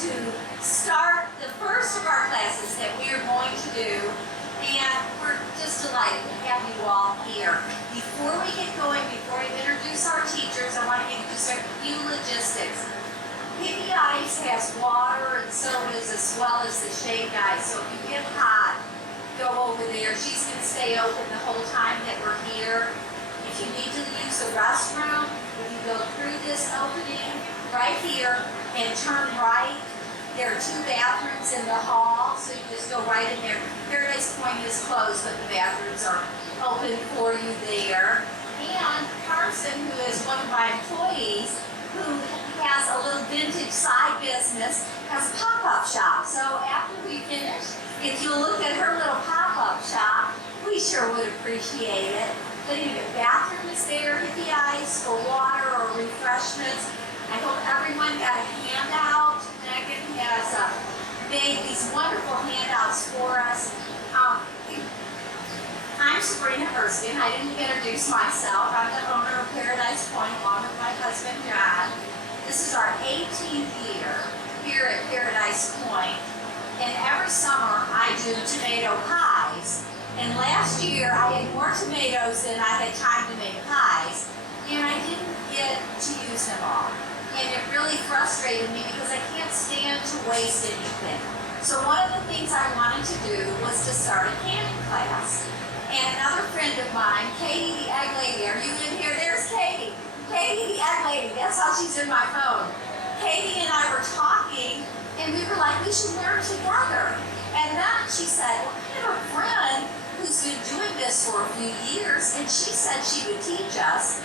to start the first of our classes that we are going to do, and we're just delighted to have you all here. Before we get going, before I introduce our teachers, I want to introduce a few logistics. Pickle Ice has water and sodas as well as the shaved ice, so if you get hot, go over there. She's going to stay open the whole time that we're here. If you need to use the restroom, if you go through this opening right here and turn right, there are 2 bathrooms in the hall, so you just go right in there. Paradise Point is closed, but the bathrooms are open for you there. And Carson, who is one of my employees, who has a little vintage side business, has a pop-up shop. So after we finish, if you look at her little pop-up shop, we sure would appreciate it. But anyway, bathroom is there, Hippie Ice, or water or refreshments. I hope everyone got a handout. Megan has made these wonderful handouts for us. I'm Sabrina Erskine. I didn't introduce myself. I'm the owner of Paradise Point along with my husband John. This is our 18th year here at Paradise Point. And every summer I do tomato pies. And last year I had more tomatoes than I had time to make pies. And I didn't get to use them all. And it really frustrated me because I can't stand to waste anything. So one of the things I wanted to do was to start a canning class. And another friend of mine, Katie the Egg Lady, are you in here? There's Katie. Katie the Egg Lady, that's how she's in my phone. Katie and I were talking, and we were like, we should learn together. And then she said, well, I have a friend who's been doing this for a few years, and she said she would teach us.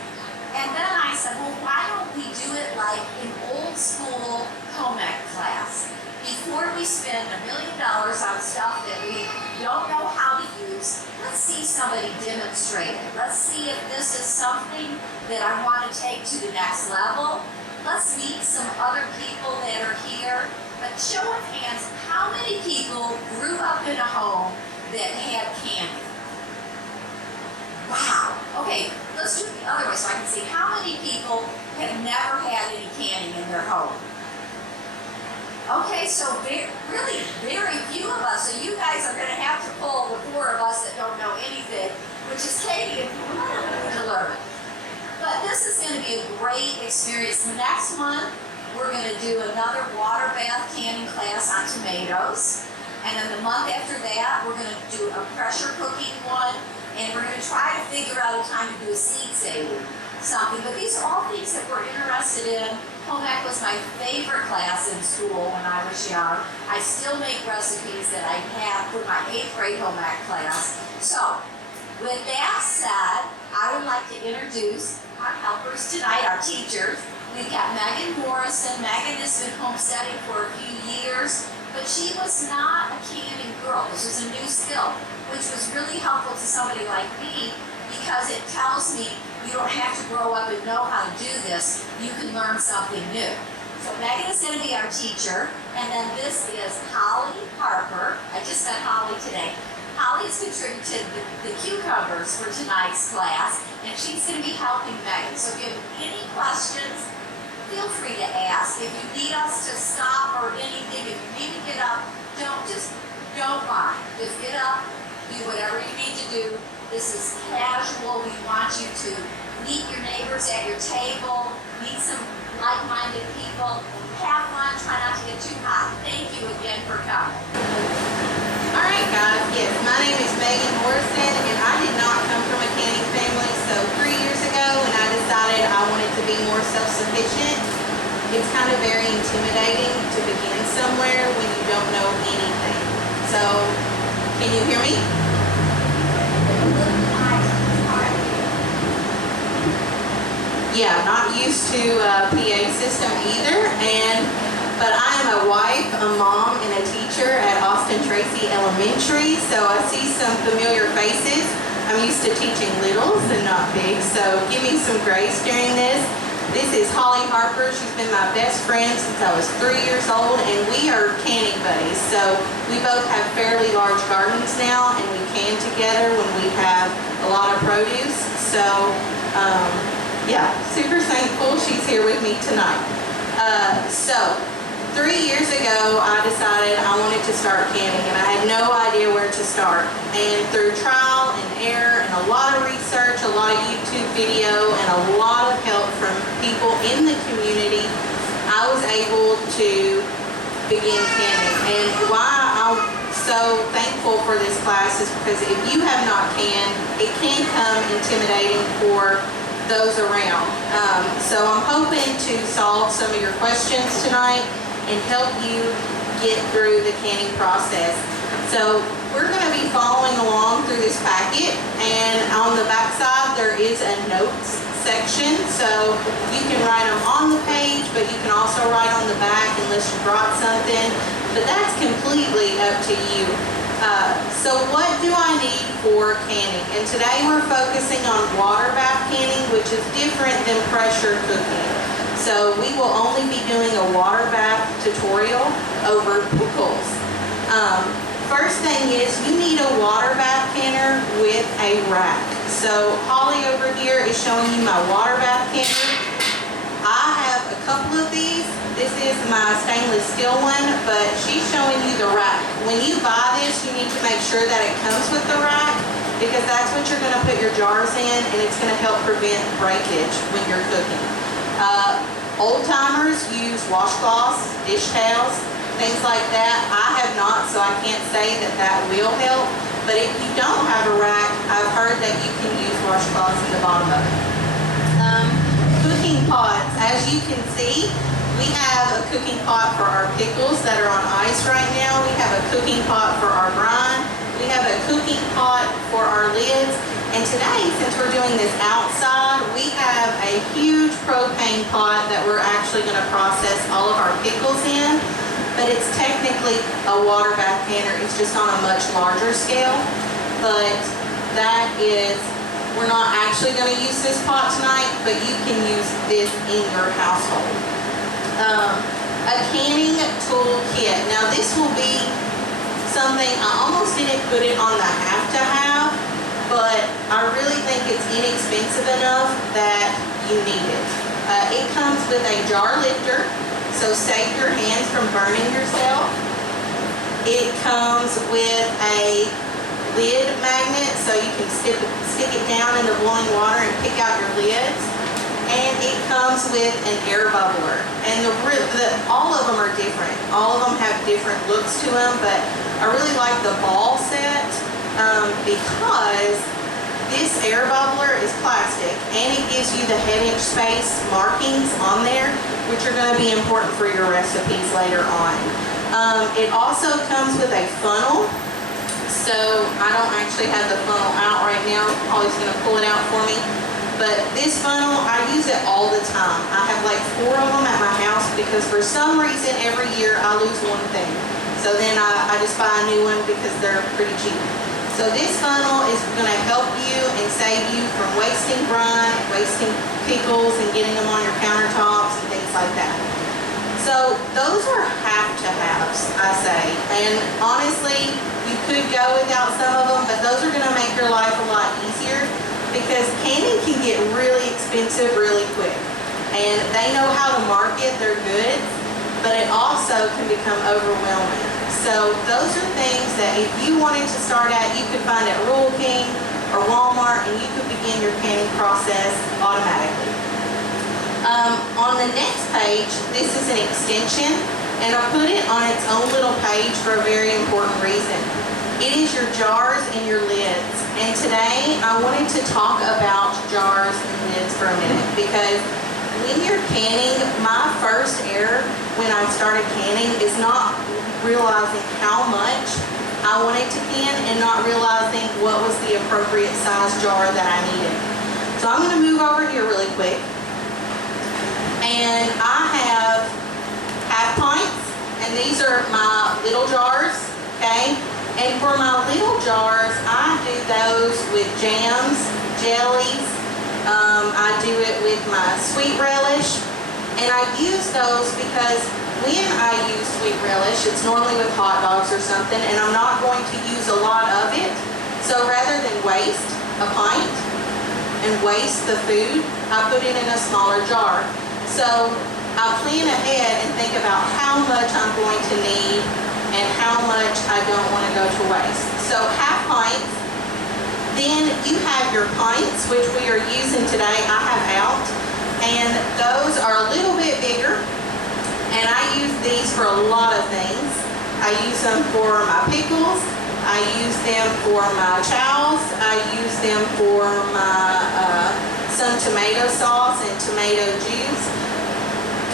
And then I said, well, why don't we do it like an old school home ec class? Before we spend $1 million on stuff that we don't know how to use, let's see somebody demonstrate it. Let's see if this is something that I want to take to the next level. Let's meet some other people that are here. But show of hands, how many people grew up in a home that had candy? Wow. Okay, let's do it the other way so I can see how many people have never had any candy in their home. Okay, so really very few of us, so you guys are going to have to pull the 4 of us that don't know anything, which is Katie and to learn. But this is going to be a great experience. Next month, we're going to do another water bath canning class on tomatoes. And then the month after that, we're going to do a pressure cooking one. And we're going to try to figure out a time to do a seed saving something. But these are all things that we're interested in. Home ec was my favorite class in school when I was young. I still make recipes that I had for my 8th grade home ec class. So, with that said, I would like to introduce our helpers tonight, our teachers. We've got Megan Morrison. Megan has been homesteading for a few years, but she was not a canning girl. This was a new skill, which was really helpful to somebody like me because it tells me you don't have to grow up and know how to do this. You can learn something new. So Megan is going to be our teacher, and then this is Holly Harper. I just met Holly today. Holly has contributed the cucumbers for tonight's class, and she's going to be helping Megan. So if you have any questions, feel free to ask. If you need us to stop or anything, if you need to get up, don't mind. Just get up, do whatever you need to do. This is casual. We want you to meet your neighbors at your table, meet some like-minded people, have fun, try not to get too hot. Thank you again for coming. All right, guys. Yes, my name is Megan Morrison, and I did not come from a canning family. So 3 years ago, when I decided I wanted to be more self-sufficient, it's kind of very intimidating to begin somewhere when you don't know anything. So, can you hear me? Yeah, not used to a PA system either, but I am a wife, a mom, and a teacher at Austin Tracy Elementary, so I see some familiar faces. I'm used to teaching littles and not big, so give me some grace during this. This is Holly Harper. She's been my best friend since I was 3 years old, and we are canning buddies. So we both have fairly large gardens now, and we can together when we have a lot of produce. So, yeah, super thankful she's here with me tonight. So 3 years ago, I decided I wanted to start canning, and I had no idea where to start. And through trial and error and a lot of research, a lot of YouTube video, and a lot of help from people in the community, I was able to begin canning. And why I'm so thankful for this class is because if you have not canned, it can come intimidating for those around. So I'm hoping to solve some of your questions tonight and help you get through the canning process. So we're going to be following along through this packet, and on the back side there is a notes section, so you can write them on the page, but you can also write on the back unless you brought something, but that's completely up to you. So what do I need for canning? And today we're focusing on water bath canning, which is different than pressure cooking. So we will only be doing a water bath tutorial over pickles. First thing is you need a water bath canner with a rack. So Holly over here is showing you my water bath canner. I have a couple of these. This is my stainless steel one, but she's showing you the rack. When you buy this, you need to make sure that it comes with the rack, because that's what you're going to put your jars in, and it's going to help prevent breakage when you're cooking. Old timers use washcloths, dish towels, things like that. I have not, so I can't say that that will help. But if you don't have a rack, I've heard that you can use washcloths in the bottom of it. Cooking pots, as you can see, we have a cooking pot for our pickles that are on ice right now. We have a cooking pot for our brine. We have a cooking pot for our lids. And today, since we're doing this outside, we have a huge propane pot that we're actually going to process all of our pickles in. But it's technically a water bath canner. It's just on a much larger scale. But that is, we're not actually going to use this pot tonight, but you can use this in your household. A canning tool kit. Now this will be something, I almost didn't put it on the have to have, but I really think it's inexpensive enough that you need it. It comes with a jar lifter, so save your hands from burning yourself. It comes with a lid magnet, so you can stick it down in the boiling water and pick out your lids. And it comes with an air bubbler. And all of them are different. All of them have different looks to them, but I really like the ball set because this air bubbler is plastic and it gives you the head inch space markings on there, which are going to be important for your recipes later on. It also comes with a funnel. So I don't actually have the funnel out right now. Holly's going to pull it out for me. But this funnel, I use it all the time. I have like 4 of them at my house because for some reason every year I lose one thing. So then I just buy a new one because they're pretty cheap. So this funnel is going to help you and save you from wasting brine, wasting pickles, and getting them on your countertops and things like that. So those are have-to-haves, I say. And honestly, you could go without some of them, but those are going to make your life a lot easier because canning can get really expensive really quick. And they know how to market their goods, but it also can become overwhelming. So those are things that if you wanted to start at, you could find at Rural King or Walmart, and you could begin your canning process automatically. On the next page, this is an extension, and I put it on its own little page for a very important reason. It is your jars and your lids. And today I wanted to talk about jars and lids for a minute because when you're canning, my first error when I started canning is not realizing how much I wanted to can and not realizing what was the appropriate size jar that I needed. So I'm going to move over here really quick. And I have half pints, and these are my little jars, okay? And for my little jars, I do those with jams, jellies. I do it with my sweet relish. And I use those because when I use sweet relish, it's normally with hot dogs or something, and I'm not going to use a lot of it. So rather than waste a pint and waste the food, I put it in a smaller jar. So I plan ahead and think about how much I'm going to need and how much I don't want to go to waste. So half pints. Then you have your pints, which we are using today. I have out, and those are a little bit bigger, and I use these for a lot of things. I use them for my pickles, I use them for my chows, I use them for my some tomato sauce and tomato juice,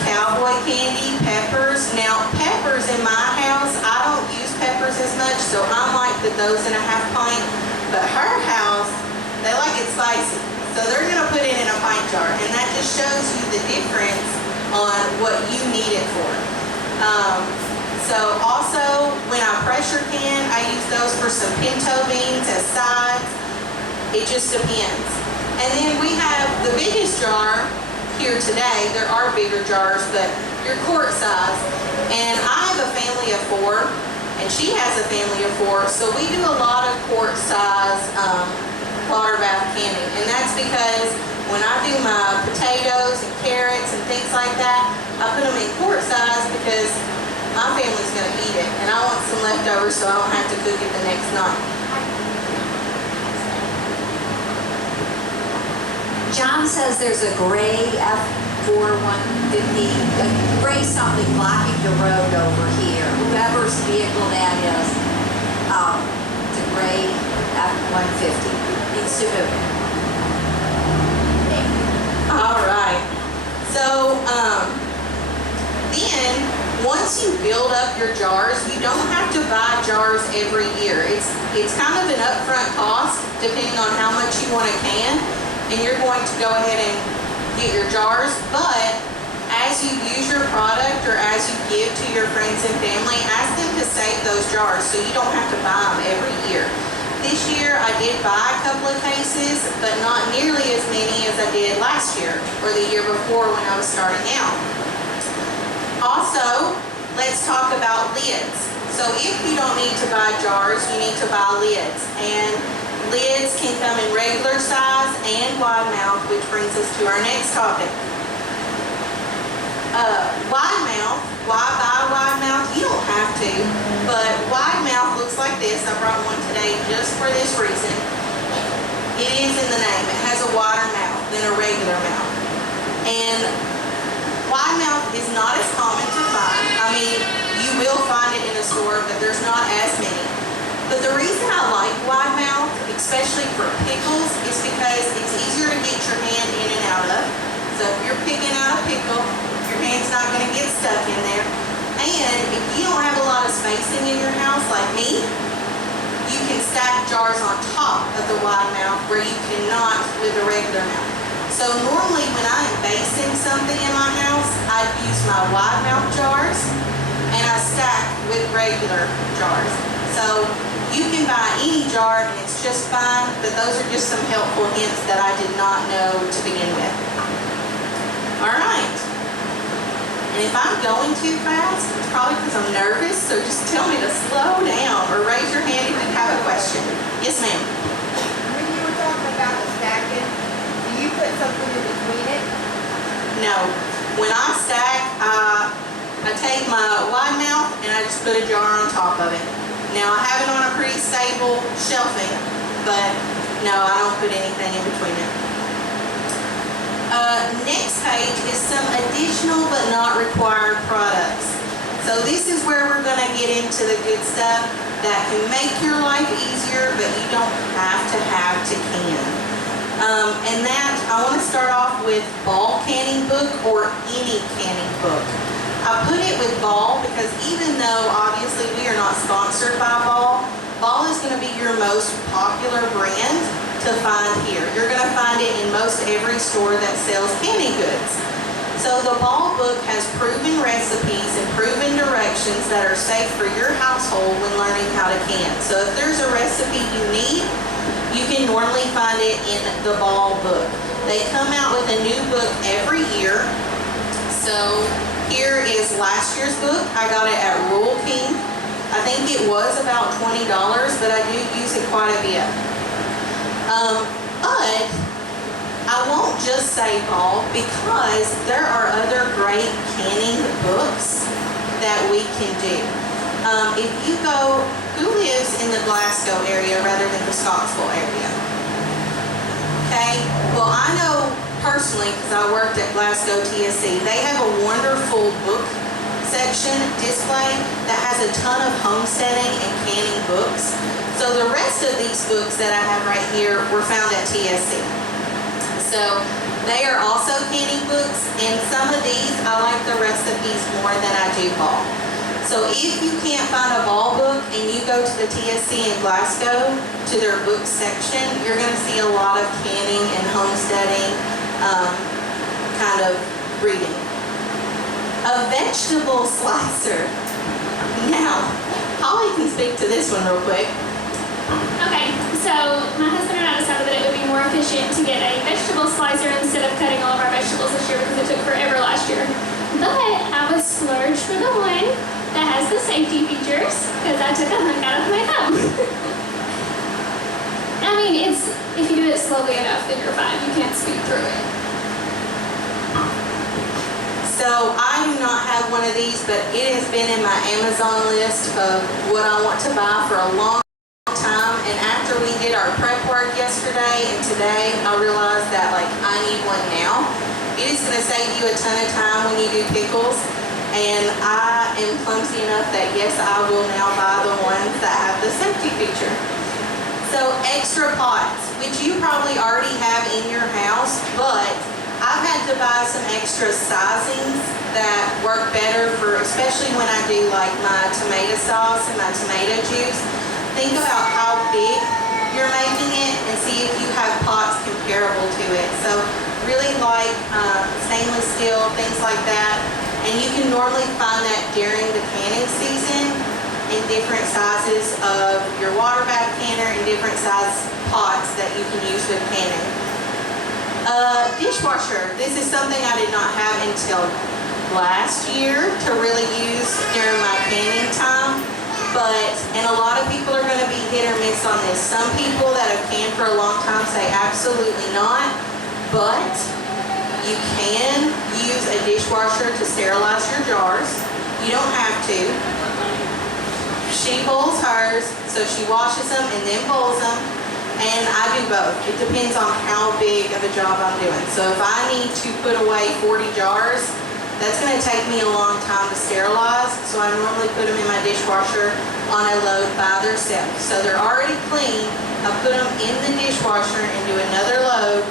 cowboy candy, peppers. Now peppers in my house, I don't use peppers as much, so I might put those in a half pint. But her house, they like it spicy. So they're gonna put it in a pint jar. And that just shows you the difference on what you need it for. So also, when I pressure can, I use those for some pinto beans as sides. It just depends. And then we have the biggest jar here today. There are bigger jars, but your quart size. And I have a family of 4. And she has a family of 4, so we do a lot of quart size water bath canning. And that's because when I do my potatoes and carrots and things like that, I put them in quart size because my family's gonna eat it. And I want some leftovers so I don't have to cook it the next night. John says there's a gray F4150, a gray something blocking the road over here. Whoever's vehicle that is, it's a gray F-150. Needs to move. Thank you. All right. So then once you build up your jars, you don't have to buy jars every year. It's kind of an upfront cost depending on how much you want to can, and you're going to go ahead and get your jars, but as you use your product or as you give to your friends and family, ask them to save those jars so you don't have to buy them every year. This year I did buy a couple of cases, but not nearly as many as I did last year or the year before when I was starting out. Also, let's talk about lids. So if you don't need to buy jars, you need to buy lids. And lids can come in regular size and wide mouth, which brings us to our next topic. Wide mouth, why buy wide mouth? You don't have to, but wide mouth looks like this. I brought one today just for this reason. It is in the name. It has a wider mouth than a regular mouth. And wide mouth is not as common to find. I mean, you will find it in a store, but there's not as many. But the reason I like wide mouth, especially for pickles, is because it's easier to get your hand in and out of. So if you're picking out a pickle, your hand's not going to get stuck in there. And if you don't have a lot of spacing in your house like me, you can stack jars on top of the wide mouth where you cannot with the regular mouth. So normally when I'm basting something in my house, I use my wide mouth jars and I stack with regular jars. So you can buy any jar and it's just fine, but those are just some helpful hints that I did not know to begin with. All right. And if I'm going too fast, it's probably because I'm nervous, so just tell me to slow down or raise your hand if you have a question. Yes, ma'am. When you were talking about the stacking, do you put something in between it? No. When I stack, I take my wide mouth and I just put a jar on top of it. Now, I have it on a pretty stable shelving, but no, I don't put anything in between it. Next page is some additional but not required products. So this is where we're going to get into the good stuff that can make your life easier, but you don't have to can. And that, I want to start off with Ball Canning Book or any canning book. I put it with Ball because even though obviously we are not sponsored by Ball, Ball is going to be your most popular brand to find here. You're going to find it in most every store that sells canning goods. So the Ball book has proven recipes and proven directions that are safe for your household when learning how to can. So if there's a recipe you need, you can normally find it in the Ball book. They come out with a new book every year. So here is last year's book. I got it at Rural King. I think it was about $20, but I do use it quite a bit. But I won't just say Ball because there are other great canning books that we can do. If you go, who lives in the Glasgow area rather than the Scottsville area? Okay, well I know personally because I worked at Glasgow TSC, they have a wonderful book section display that has a ton of homesteading and canning books. So the rest of these books that I have right here were found at TSC. So they are also canning books, and some of these, I like the recipes more than I do Ball. So if you can't find a Ball book and you go to the TSC in Glasgow to their book section, you're going to see a lot of canning and homesteading kind of reading. A vegetable slicer. Now, Holly can speak to this one real quick. Okay, so my husband and I decided that it would be more efficient to get a vegetable slicer instead of cutting all of our vegetables this year because it took forever last year. But I was splurged for the one that has the safety features because I took a hunk out of my thumb. I mean, if you do it slowly enough, then you're fine. You can't speed through it. So I do not have one of these, but it has been in my Amazon list of what I want to buy for a long time. And after we did our prep work yesterday and today, I realized that I need one now. It is going to save you a ton of time when you do pickles. And I am clumsy enough that yes, I will now buy the ones that have the safety feature. So extra pots, which you probably already have in your house, but I've had to buy some extra sizings that work better for, especially when I do my tomato sauce and my tomato juice. Think about how big you're making it and see if you have pots comparable to it. So really stainless steel, things like that. And you can normally find that during the canning season in different sizes of your water bath canner and different size pots that you can use with canning. Dishwasher. This is something I did not have until last year to really use during my canning time. And a lot of people are going to be hit or miss on this. Some people that have canned for a long time say absolutely not, but you can use a dishwasher to sterilize your jars. You don't have to. She bowls hers, so she washes them and then bowls them. And I do both. It depends on how big of a job I'm doing. So if I need to put away 40 jars, that's going to take me a long time to sterilize. So I normally put them in my dishwasher on a load by themselves. So they're already clean. I put them in the dishwasher and do another load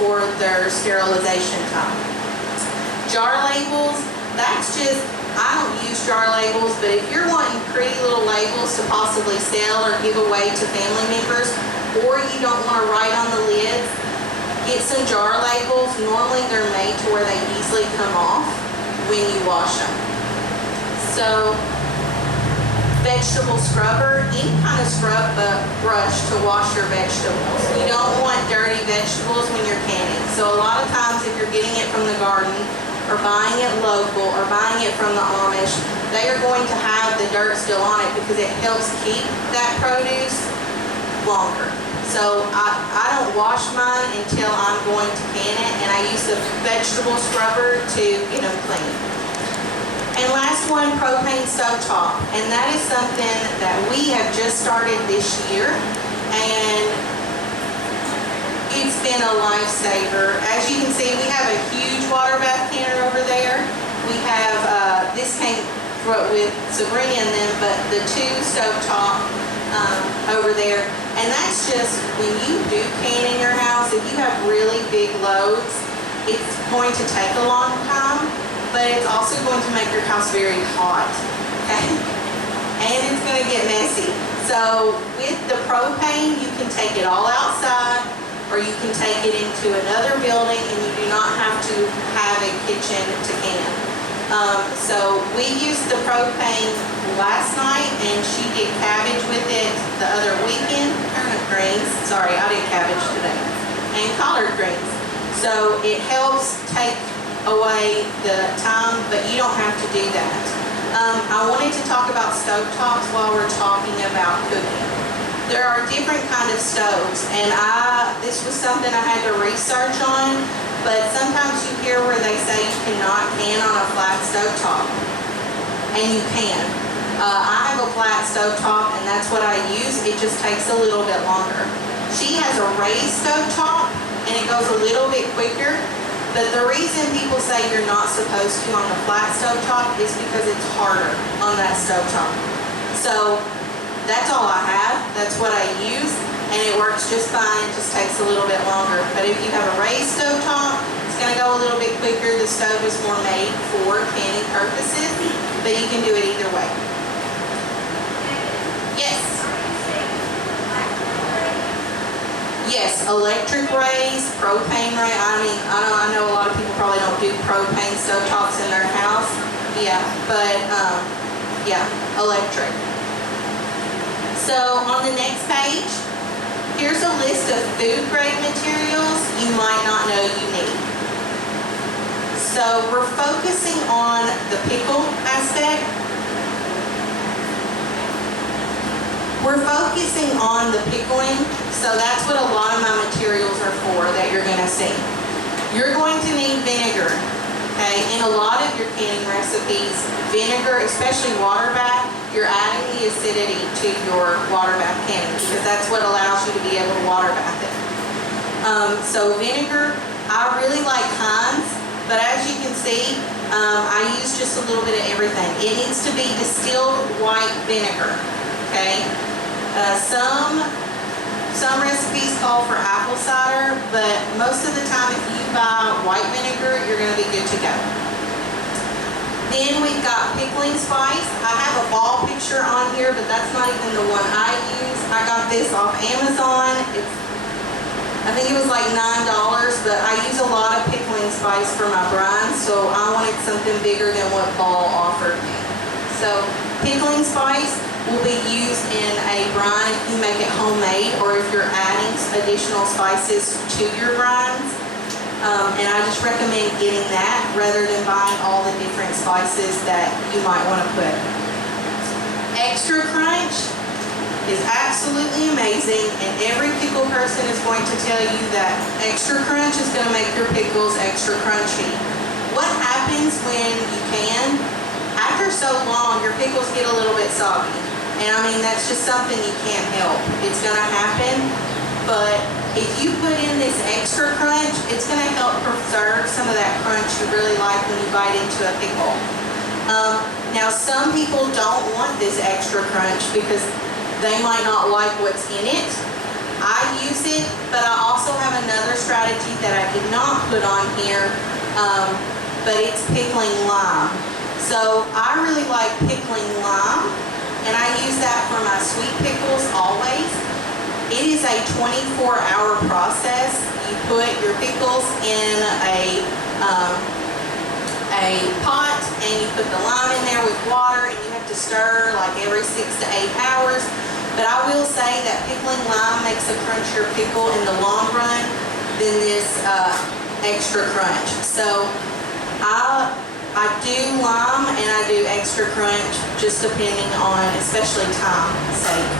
for their sterilization time. Jar labels, that's just, I don't use jar labels, but if you're wanting pretty little labels to possibly sell or give away to family members, or you don't want to write on the lids, get some jar labels. Normally they're made to where they easily come off when you wash them. So, vegetable scrubber, any kind of scrub brush to wash your vegetables. You don't want dirty vegetables when you're canning. So a lot of times if you're getting it from the garden or buying it local or buying it from the Amish, they are going to have the dirt still on it because it helps keep that produce longer. So I don't wash mine until I'm going to can it, and I use the vegetable scrubber to get them clean. And last one, propane stovetop. And that is something that we have just started this year, and it's been a lifesaver. As you can see, we have a huge water bath canner over there. We have, this came with Sabrina in them, but the 2 stovetop over there. And that's just when you do can in your house, if you have really big loads, it's going to take a long time, but it's also going to make your house very hot, okay? And it's going to get messy. So with the propane, you can take it all outside, or you can take it into another building, and you do not have to have a kitchen to can. So we used the propane last night, and she did cabbage with it the other weekend. Greens, sorry, I did cabbage today, and collard greens. So it helps take away the time, but you don't have to do that. I wanted to talk about stovetops while we're talking about cooking. There are different kind of stoves, and I This was something I had to research on, but sometimes you hear where they say you cannot can on a flat stove top, and you can. I have a flat stove top, and that's what I use. It just takes a little bit longer. She has a raised stove top, and it goes a little bit quicker. But the reason people say you're not supposed to on the flat stove top is because it's harder on that stove top. So that's all I have. That's what I use, and it works just fine. It just takes a little bit longer. But if you have a raised stove top, it's going to go a little bit quicker. The stove is more made for canning purposes, but you can do it either way. Yes. Yes, electric raise, propane raise. I mean, I know a lot of people probably don't do propane stovetops in their house. Yeah, but yeah, electric. So on the next page, here's a list of food grade materials you might not know you need. So we're focusing on the pickle aspect. We're focusing on the pickling, so that's what a lot of my materials are for that you're going to see. You're going to need vinegar, okay? In a lot of your canning recipes, vinegar, especially water bath, you're adding the acidity to your water bath canning because that's what allows you to be able to water bath it. So vinegar, I really like Heinz, but as you can see, I use just a little bit of everything. It needs to be distilled white vinegar, okay? Some recipes call for apple cider, but most of the time if you buy white vinegar, you're going to be good to go. Then we've got pickling spice. I have a ball picture on here, but that's not even the one I use. I got this off Amazon. I think it was like $9, but I use a lot of pickling spice for my brine, so I wanted something bigger than what Ball offered me. So pickling spice will be used in a brine if you make it homemade or if you're adding additional spices to your brines. And I just recommend getting that rather than buying all the different spices that you might want to put. Extra crunch is absolutely amazing, and every pickle person is going to tell you that extra crunch is going to make your pickles extra crunchy. What happens when you can? After so long, your pickles get a little bit soggy. And I mean, that's just something you can't help. It's going to happen, but if you put in this extra crunch, it's going to help preserve some of that crunch you really like when you bite into a pickle. Now, some people don't want this extra crunch because they might not like what's in it. I use it, but I also have another strategy that I did not put on here, but it's pickling lime. So I really like pickling lime, and I use that for my sweet pickles always. It is a 24-hour process. You put your pickles in a pot, and you put the lime in there with water, and you have to stir like every 6 to 8 hours. But I will say that pickling lime makes a crunchier pickle in the long run than this extra crunch. So I do lime and I do extra crunch just depending on, especially time's sake.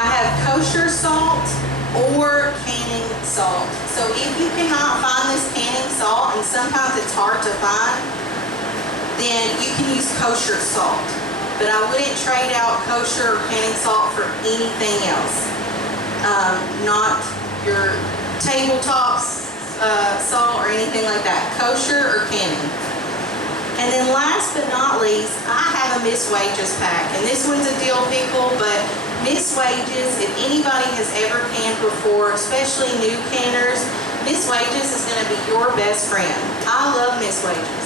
I have kosher salt or canning salt. So if you cannot find this canning salt, and sometimes it's hard to find, then you can use kosher salt. But I wouldn't trade out kosher or canning salt for anything else. Not your tabletop salt or anything like that. Kosher or canning. And then last but not least, I have a Miss Wages pack. And this one's a dill pickle, but Miss Wages, if anybody has ever canned before, especially new canners, Miss Wages is going to be your best friend. I love Miss Wages.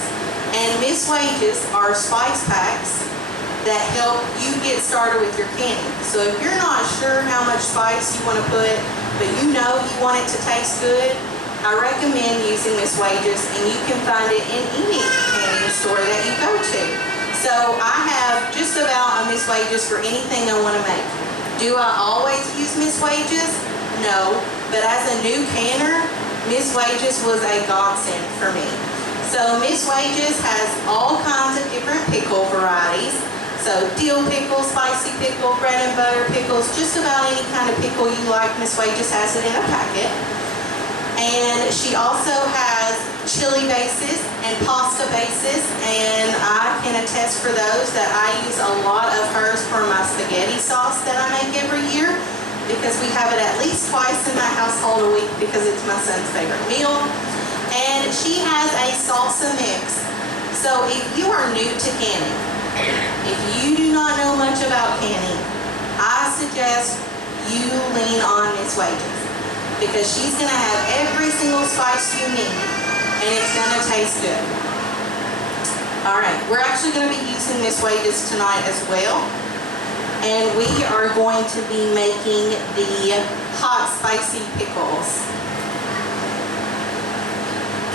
And Miss Wages are spice packs that help you get started with your canning. So if you're not sure how much spice you want to put, but you know you want it to taste good, I recommend using Miss Wages, and you can find it in any canning store that you go to. So I have just about a Miss Wages for anything I want to make. Do I always use Miss Wages? No, but as a new canner, Miss Wages was a godsend for me. So Miss Wages has all kinds of different pickle varieties. So dill pickle, spicy pickle, bread and butter pickles, just about any kind of pickle you like. Miss Wade just has it in a packet. And she also has chili bases and pasta bases, and I can attest for those that I use a lot of hers for my spaghetti sauce that I make every year, because we have it at least twice in my household a week because it's my son's favorite meal. And she has a salsa mix. So if you are new to canning, if you do not know much about canning, I suggest you lean on Miss Wages, because she's going to have every single spice you need, and it's going to taste good. All right, we're actually going to be using Miss Wages tonight as well, and we are going to be making the hot spicy pickles.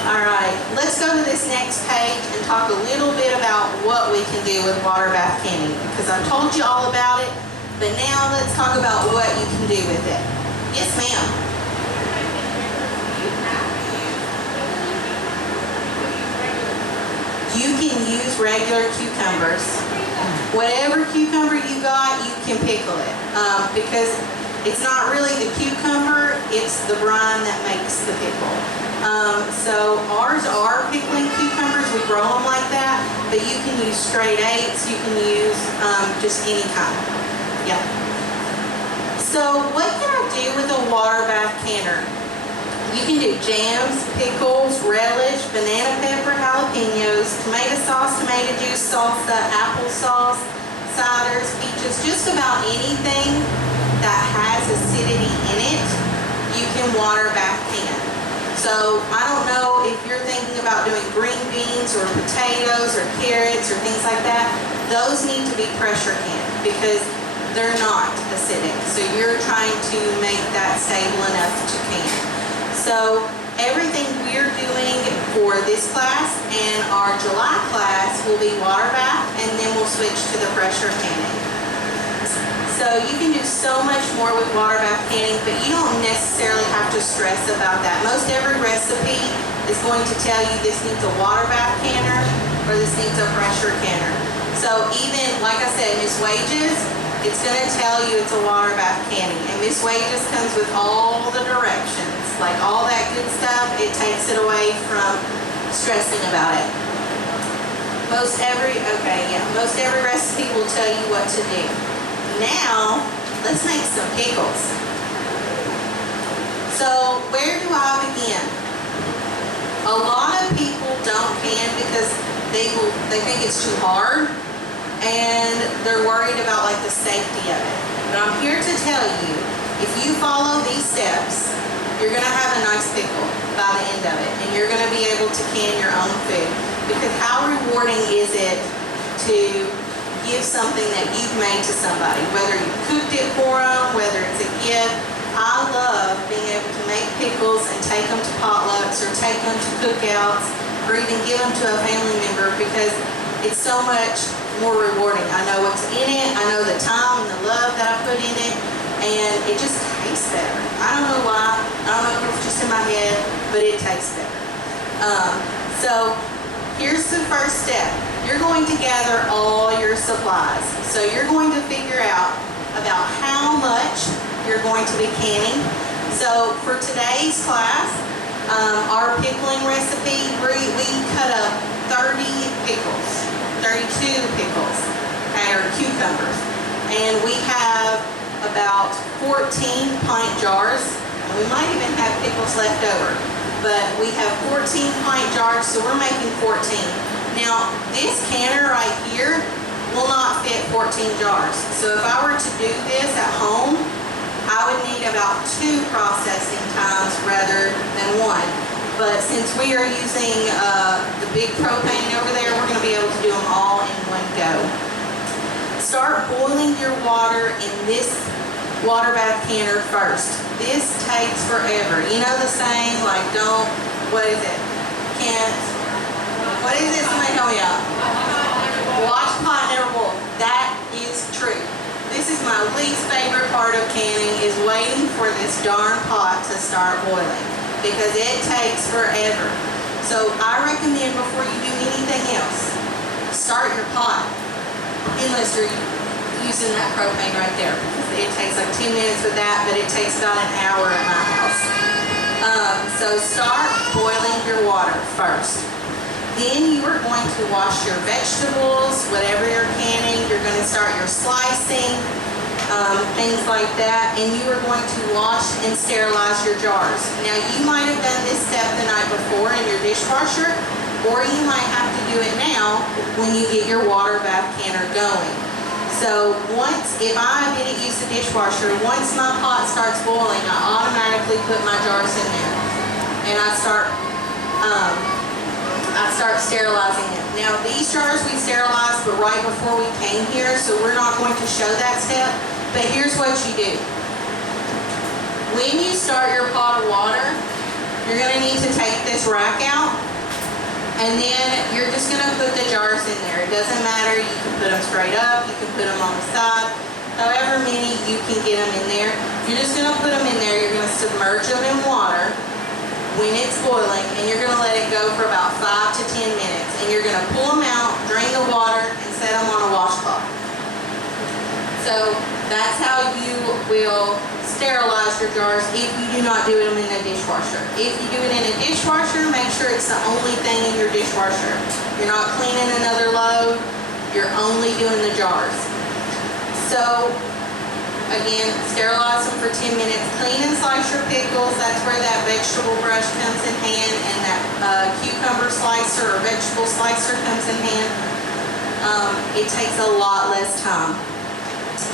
All right, let's go to this next page and talk a little bit about what we can do with water bath canning, because I've told you all about it, but now let's talk about what you can do with it. Yes, ma'am. You can use regular cucumbers. Whatever cucumber you got, you can pickle it. Because it's not really the cucumber, it's the brine that makes the pickle. So ours are pickling cucumbers. We grow them like that. But you can use straight eights. You can use just any kind. Yeah. So what can I do with a water bath canner? You can do jams, pickles, relish, banana pepper, jalapenos, tomato sauce, tomato juice, salsa, applesauce, ciders, peaches, just about anything that has acidity in it, you can water bath can. So I don't know if you're thinking about doing green beans or potatoes or carrots or things like that. Those need to be pressure canned because they're not acidic. So you're trying to make that stable enough to can. So everything we're doing for this class and our July class will be water bath, and then we'll switch to the pressure canning. So you can do so much more with water bath canning, but you don't necessarily have to stress about that. Most every recipe is going to tell you this needs a water bath canner or this needs a pressure canner. So even, like I said, Miss Wages, it's going to tell you it's a water bath canning. And Miss Wages comes with all the directions. Like all that good stuff, it takes it away from stressing about it. Most every recipe will tell you what to do. Now, let's make some pickles. So, where do I begin? A lot of people don't can because they think it's too hard and they're worried about like the safety of it. But I'm here to tell you, if you follow these steps, you're going to have a nice pickle by the end of it, and you're going to be able to can your own food. Because how rewarding is it to give something that you've made to somebody, whether you cooked it for them, whether it's a gift. I love being able to make pickles and take them to potlucks or take them to cookouts or even give them to a family member because it's so much more rewarding. I know what's in it, I know the time and the love that I put in it, and it just tastes better. I don't know why, I don't know if it's just in my head, but it tastes better. So here's the first step. You're going to gather all your supplies. So you're going to figure out about how much you're going to be canning. So for today's class, our pickling recipe, we cut up 30 pickles, 32 pickles, okay, or cucumbers. And we have about 14 pint jars. And we might even have pickles left over. But we have 14 pint jars, so we're making 14. Now, this canner right here will not fit 14 jars. So if I were to do this at home, I would need about 2 processing times rather than 1. But since we are using the big propane over there, we're going to be able to do them all in one go. Start boiling your water in this water bath canner first. This takes forever. You know the saying, like, what is it? What is it? Somebody help me out. Watch pot, never boil. That is true. This is my least favorite part of canning, is waiting for this darn pot to start boiling, because it takes forever. So I recommend before you do anything else, start your pot. unless you're using that propane right there. It takes like 10 minutes with that, but it takes about an hour at my house. So start boiling your water first. Then you are going to wash your vegetables, whatever you're canning. You're going to start your slicing, things like that, and you are going to wash and sterilize your jars. Now you might have done this step the night before in your dishwasher, or you might have to do it now when you get your water bath canner going. So if I didn't use the dishwasher, once my pot starts boiling, I automatically put my jars in there, and I start sterilizing them. Now these jars we sterilized, but right before we came here, so we're not going to show that step. But here's what you do. When you start your pot of water, you're going to need to take this rack out. And then you're just going to put the jars in there. It doesn't matter. You can put them straight up. You can put them on the side. However many you can get them in there. You're just going to put them in there. You're going to submerge them in water when it's boiling. And you're going to let it go for about 5 to 10 minutes. And you're going to pull them out, drain the water, and set them on a washcloth. So that's how you will sterilize your jars if you do not do them in a dishwasher. If you do it in a dishwasher, make sure it's the only thing in your dishwasher. You're not cleaning another load, you're only doing the jars. So again, sterilize them for 10 minutes. Clean and slice your pickles. That's where that vegetable brush comes in hand, and that cucumber slicer or vegetable slicer comes in hand. It takes a lot less time.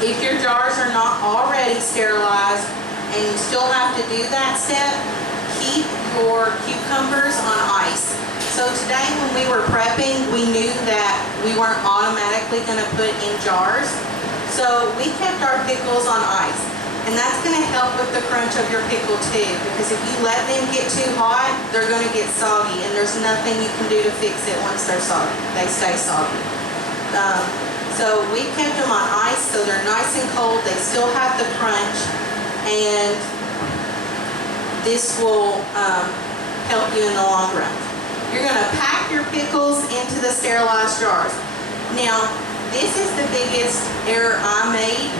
If your jars are not already sterilized and you still have to do that step, keep your cucumbers on ice. So today when we were prepping, we knew that we weren't automatically going to put in jars. So we kept our pickles on ice. And that's going to help with the crunch of your pickle too, because if you let them get too hot, they're going to get soggy, and there's nothing you can do to fix it once they're soggy. They stay soggy. So we kept them on ice so they're nice and cold. They still have the crunch, and this will help you in the long run. You're going to pack your pickles into the sterilized jars. Now, this is the biggest error I made,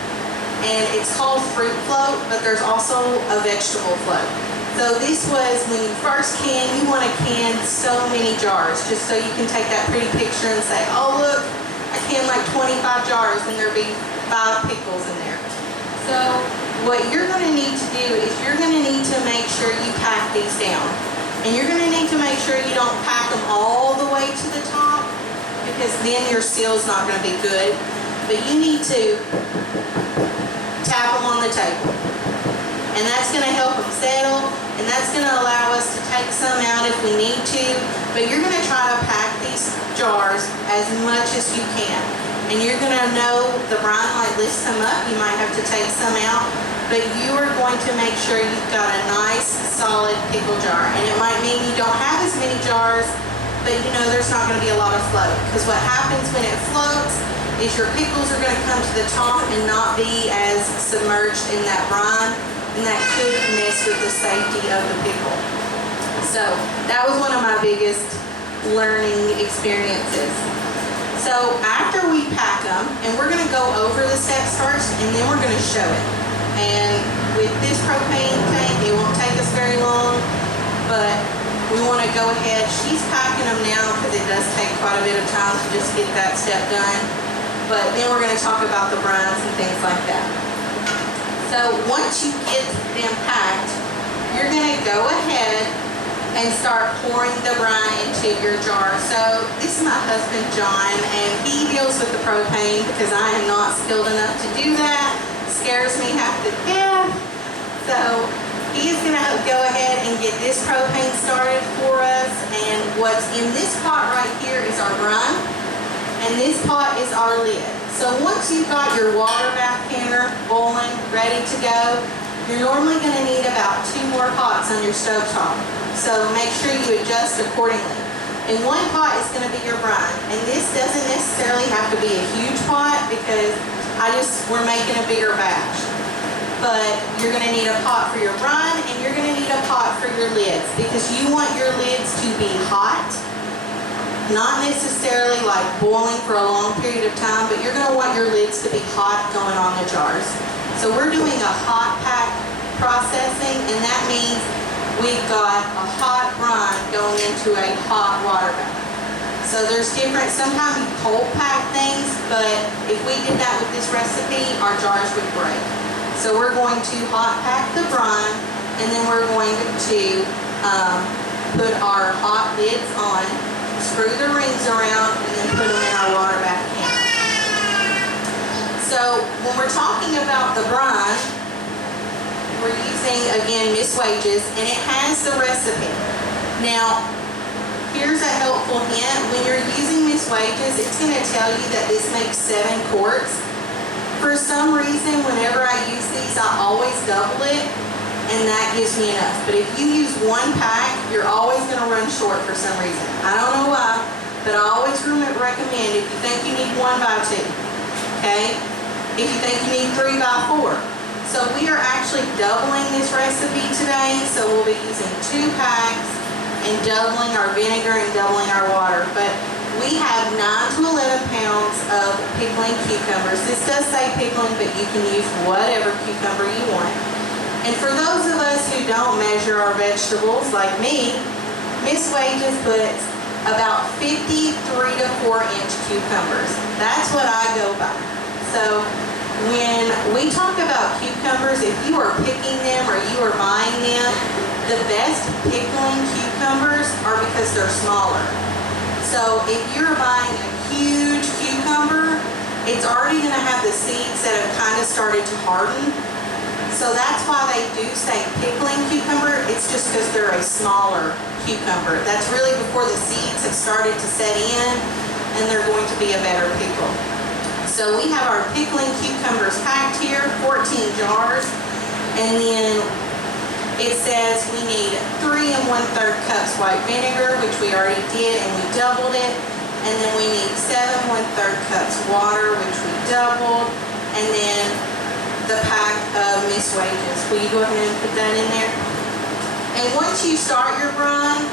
and it's called fruit float, but there's also a vegetable float. So this was when you first can, you want to can so many jars, just so you can take that pretty picture and say, oh look, I canned like 25 jars and there'll be 5 pickles in there. So what you're going to need to do is you're going to need to make sure you pack these down. And you're going to need to make sure you don't pack them all the way to the top, because then your seal's not going to be good. But you need to tap them on the table. And that's going to help them settle, and that's going to allow us to take some out if we need to. But you're going to try to pack these jars as much as you can. And you're going to know the brine light lifts them up. You might have to take some out. But you are going to make sure you've got a nice, solid pickle jar. And it might mean you don't have as many jars, but you know there's not going to be a lot of float. Because what happens when it floats is your pickles are going to come to the top and not be as submerged in that brine. And that could mess with the safety of the pickle. So that was one of my biggest learning experiences. So after we pack them, and we're going to go over the steps first, and then we're going to show it. And with this propane tank, it won't take us very long, but we want to go ahead. She's packing them now because it does take quite a bit of time to just get that step done. But then we're going to talk about the brines and things like that. So once you get them packed, you're going to go ahead and start pouring the brine into your jar. So this is my husband, John, and he deals with the propane because I am not skilled enough to do that. It scares me half to death. So he is going to go ahead and get this propane started for us. And what's in this pot right here is our brine, and this pot is our lid. So once you've got your water bath canner boiling, ready to go, you're normally going to need about 2 more pots on your stove top. So make sure you adjust accordingly. And one pot is going to be your brine. And this doesn't necessarily have to be a huge pot because we're making a bigger batch. But you're going to need a pot for your brine, and you're going to need a pot for your lids, because you want your lids to be hot Not necessarily like boiling for a long period of time, but you're gonna want your lids to be hot going on the jars. So we're doing a hot pack processing, and that means we've got a hot brine going into a hot water bath. So there's different, sometimes you cold pack things, but if we did that with this recipe, our jars would break. So we're going to hot pack the brine, and then we're going to put our hot lids on, screw the rings around, and then put them in our water bath can. So when we're talking about the brine, we're using, again, Miss Wages, and it has the recipe. Now, here's a helpful hint. When you're using Miss Wages, it's going to tell you that this makes 7 quarts. For some reason, whenever I use these, I always double it, and that gives me enough. But if you use 1 pack, you're always going to run short for some reason. I don't know why, but I always recommend if you think you need 1 by 2, okay? If you think you need 3 by 4. So we are actually doubling this recipe today, so we'll be using 2 packs and doubling our vinegar and doubling our water. But we have 9 to 11 pounds of pickling cucumbers. This does say pickling, but you can use whatever cucumber you want. And for those of us who don't measure our vegetables, like me, Miss Wages puts about 50 3 to 4 inch cucumbers. That's what I go by. So when we talk about cucumbers, if you are picking them or you are buying them, the best pickling cucumbers are because they're smaller. So if you're buying a huge cucumber, it's already going to have the seeds that have kind of started to harden. So that's why they do say pickling cucumber. It's just because they're a smaller cucumber. That's really before the seeds have started to set in, and they're going to be a better pickle. So we have our pickling cucumbers packed here, 14 jars, and then it says we need 3 1/3 cups white vinegar, which we already did and we doubled it, and then we need 7 1/3 cups water, which we doubled, and then the pack of Miss Wages. Will you go ahead and put that in there? And once you start your brine,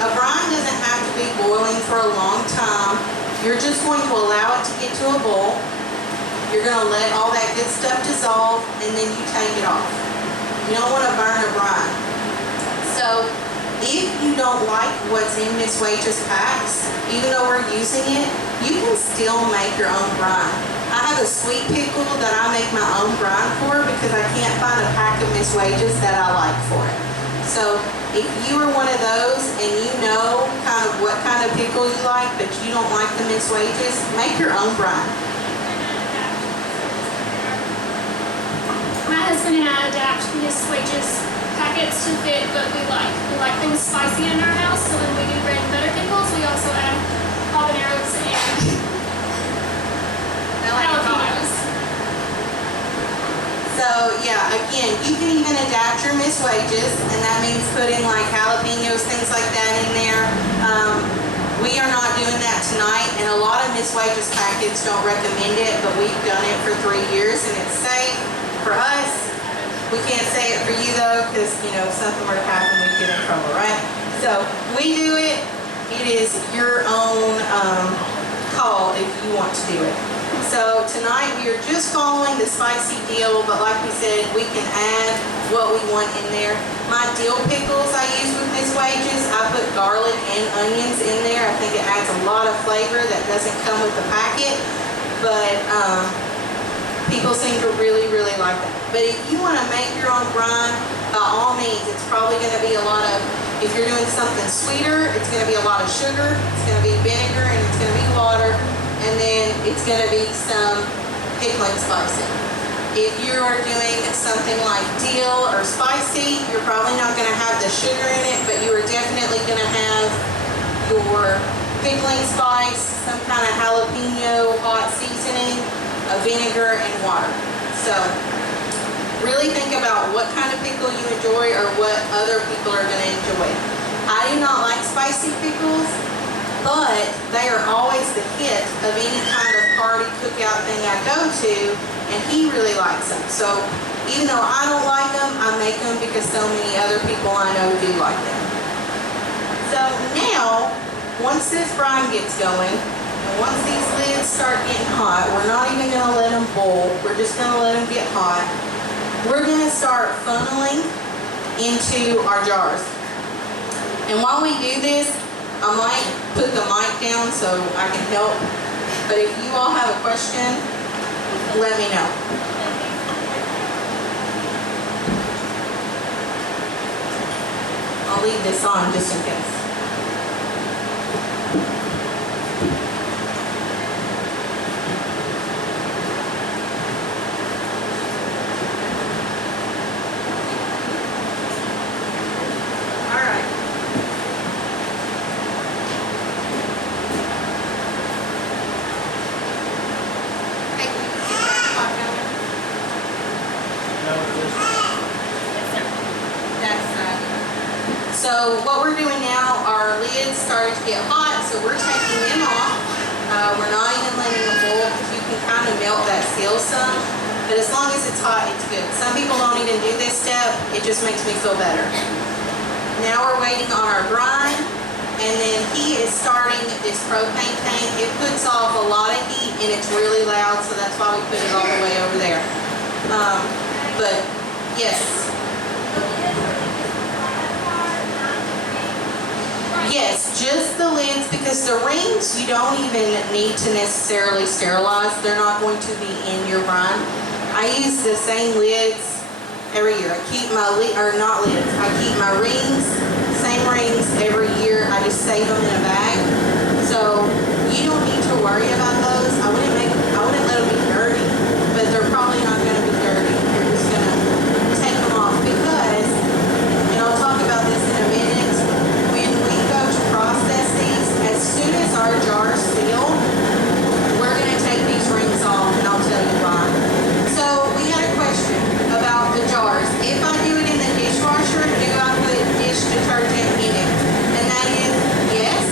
a brine doesn't have to be boiling for a long time. You're just going to allow it to get to a boil. You're going to let all that good stuff dissolve, and then you take it off. You don't want to burn a brine. So if you don't like what's in Miss Wages packs, even though we're using it, you can still make your own brine. I have a sweet pickle that I make my own brine for because I can't find a pack of Miss Wages that I like for it. So if you are one of those and you know kind of what kind of pickle you like, but you don't like the Miss Wages, make your own brine. My husband and I adapt Miss Wages packets to fit what we like. We like things spicy in our house, so when we do bread and butter pickles, we also add habaneros and jalapenos. So yeah, again, you can even adapt your Miss Wages, and that means putting like jalapenos, things like that in there. We are not doing that tonight, and a lot of Miss Wages packets don't recommend it, but we've done it for 3 years, and it's safe for us. We can't say it for you though, because you know, if something were to happen, we'd get in trouble, right? So we do it. It is your own call if you want to do it. So tonight we are just following the spicy deal, but like we said, we can add what we want in there. My dill pickles I use with Miss Wages, I put garlic and onions in there. I think it adds a lot of flavor that doesn't come with the packet, but people seem to really, really like that. But if you want to make your own brine, by all means, it's probably going to be a lot of, if you're doing something sweeter, it's going to be a lot of sugar, it's going to be vinegar, and it's going to be water. And then it's going to be some pickling spicy. If you are doing something like dill or spicy, you're probably not going to have the sugar in it, but you are definitely going to have your pickling spice, some kind of jalapeno hot seasoning, a vinegar, and water. So really think about what kind of pickle you enjoy or what other people are going to enjoy. I do not like spicy pickles, but they are always the hit of any kind of party cookout thing I go to, and he really likes them. So even though I don't like them, I make them because so many other people I know do like them. So now once this brine gets going, and once these lids start getting hot, we're not even gonna let them boil, we're just gonna let them get hot. We're gonna start funneling into our jars. And while we do this, I might put the mic down so I can help, but if you all have a question, let me know. I'll leave this on just in case. All right. Hey, can you get that pot going? So what we're doing now, our lids started to get hot, so we're taking them off. We're not even letting them boil because you can kind of melt that seal some. But as long as it's hot, it's good. Some people don't even do this step. It just makes me feel better. Now we're waiting on our brine, and then he is starting this propane tank. It puts off a lot of heat and it's really loud, so that's why we put it all the way over there. But yes. Yes, just the lids, because the rings you don't even need to necessarily sterilize. They're not going to be in your brine. I use the same lids every year. I keep my I keep my rings, same rings every year. I just save them in a bag. So you don't need to worry about those. I wouldn't let them be dirty, but they're probably not going to be dirty. You're just going to take them off because, and I'll talk about this in a minute, process these, as soon as our jars seal, we're going to take these rings off, and I'll tell you why. So we had a question about the jars. If I do it in the dishwasher, do I put dish detergent in it? And that is yes,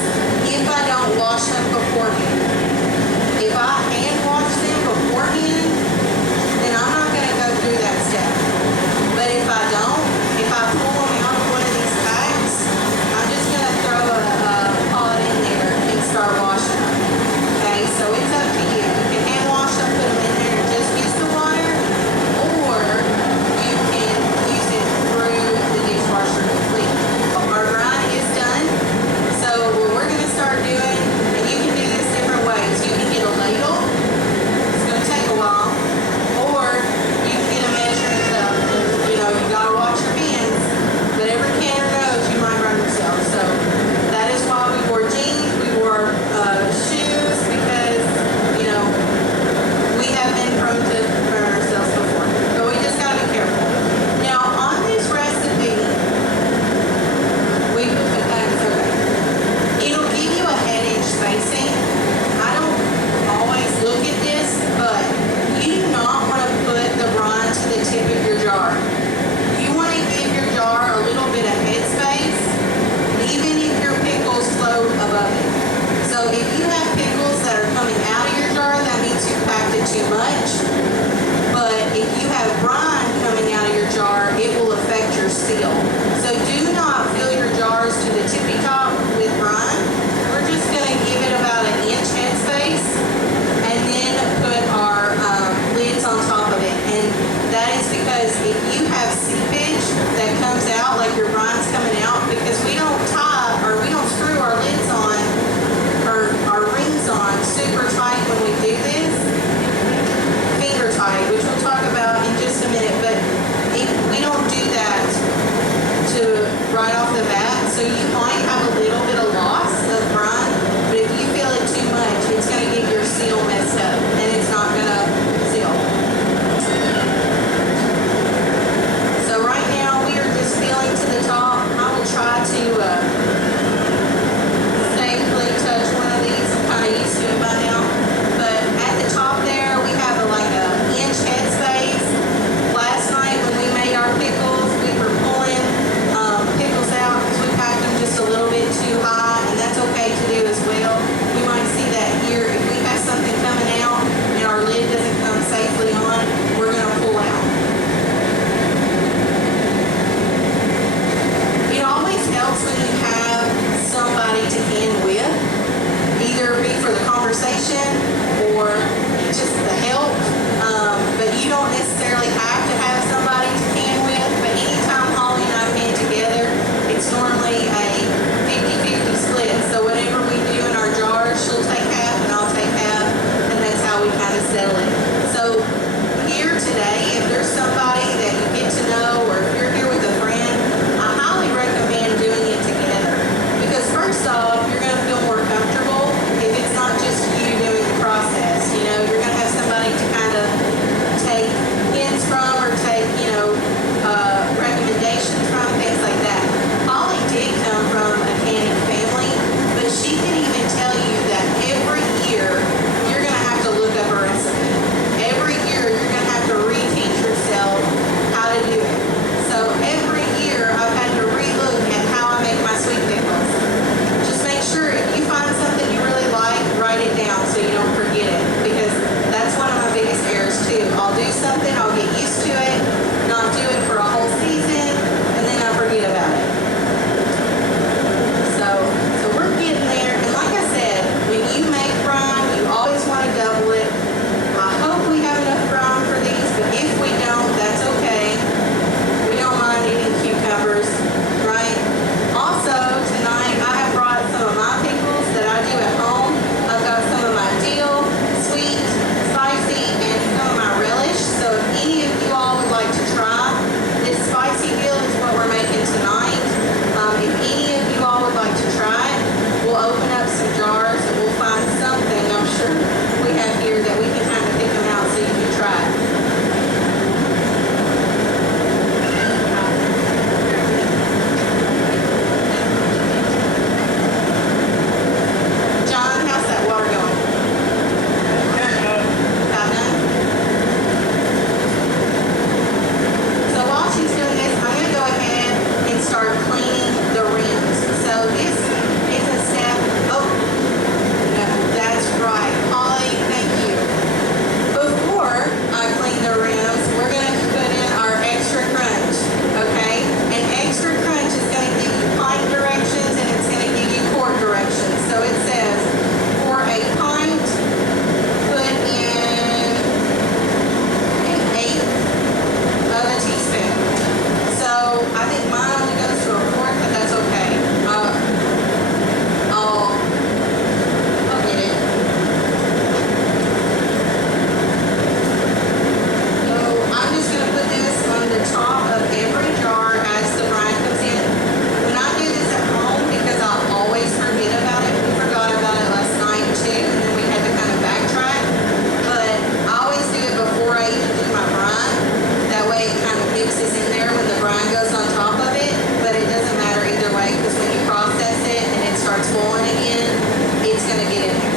if I don't wash them beforehand. If I hand wash them beforehand, then I'm not going to go through that step. But if I don't, if I pull them out of one of these packs, I'm just going to throw a pot in there and start washing them. Okay, so it's up to you. You can hand wash them, put them in there and just use the water, or you can use it through the dishwasher completely. Our brine is done, so what we're going to start doing, and you can do this different ways. You can get a ladle. It's going to take a while, or you can get a measuring cup. You know, you got to watch your hands, but every can or nose, you might burn yourself. So that is why we wore jeans, we wore shoes, because, you know, we have been prone to burn ourselves before. But we just got to be careful. Now, on this recipe, we put that, okay. It'll give you a head-inch spacing. I don't always look at this, but you do not want to put the brine to the tip of your jar. You want to give your jar a little bit of head space, even if your pickles float above it. So if you have pickles that are coming out of your jar, that means you packed it too much. But if you have brine coming out of your jar, it will affect your seal. So do not fill your jars to the tippy top with brine. We're just going to give it about an inch head space and then put our lids on top of it. And that is because if you have seepage that comes out, like your brine's coming out, because we don't tie or we don't screw our lids on or our rings on super tight when we do this, finger tight, which we'll talk about in just a minute, but if we don't do that to right off the bat, so you might have a little bit of loss of brine, but if you feel it too much, it's going to get your seal messed up and it's not going to seal. So right now we are just feeling to the top. I will try to starts boiling again, it's gonna get in there.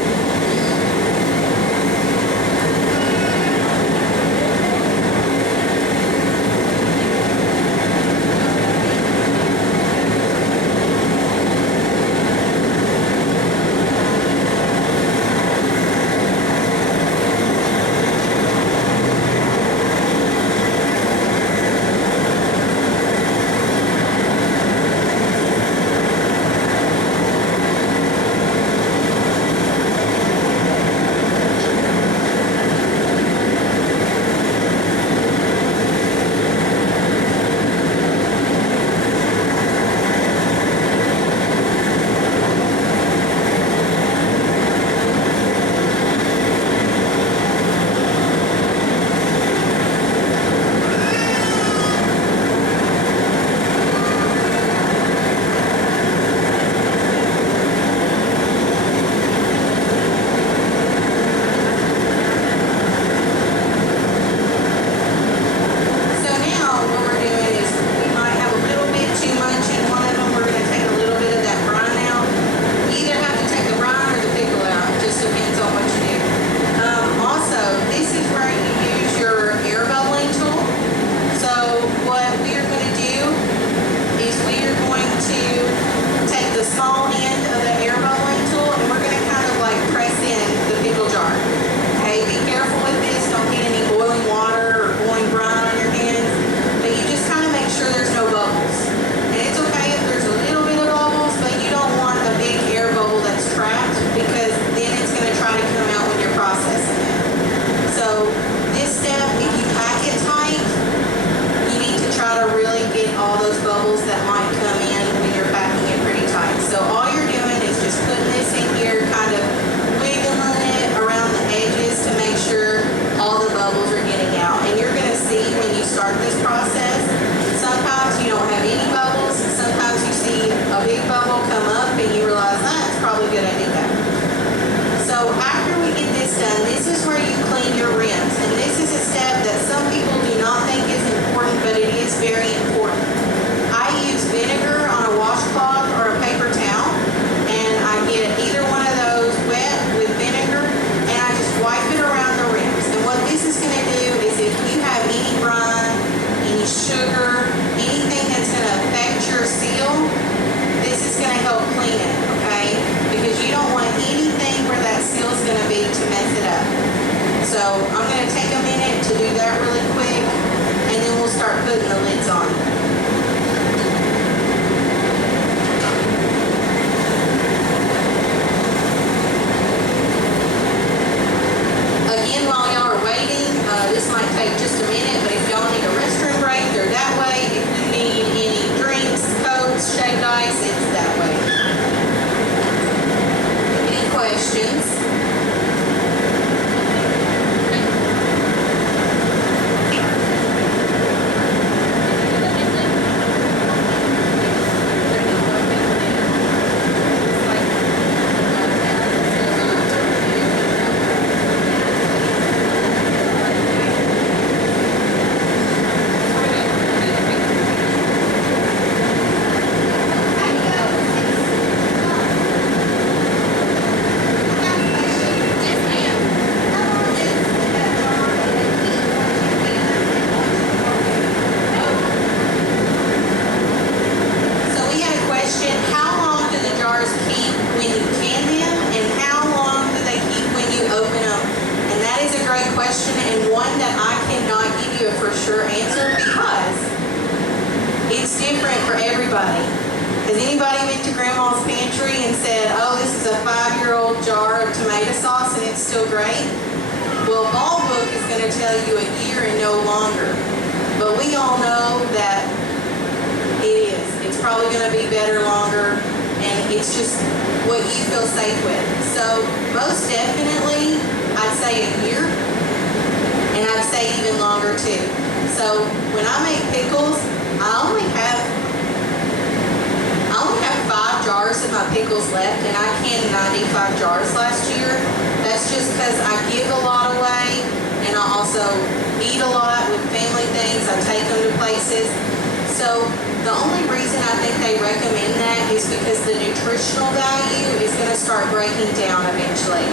because the nutritional value is going to start breaking down eventually.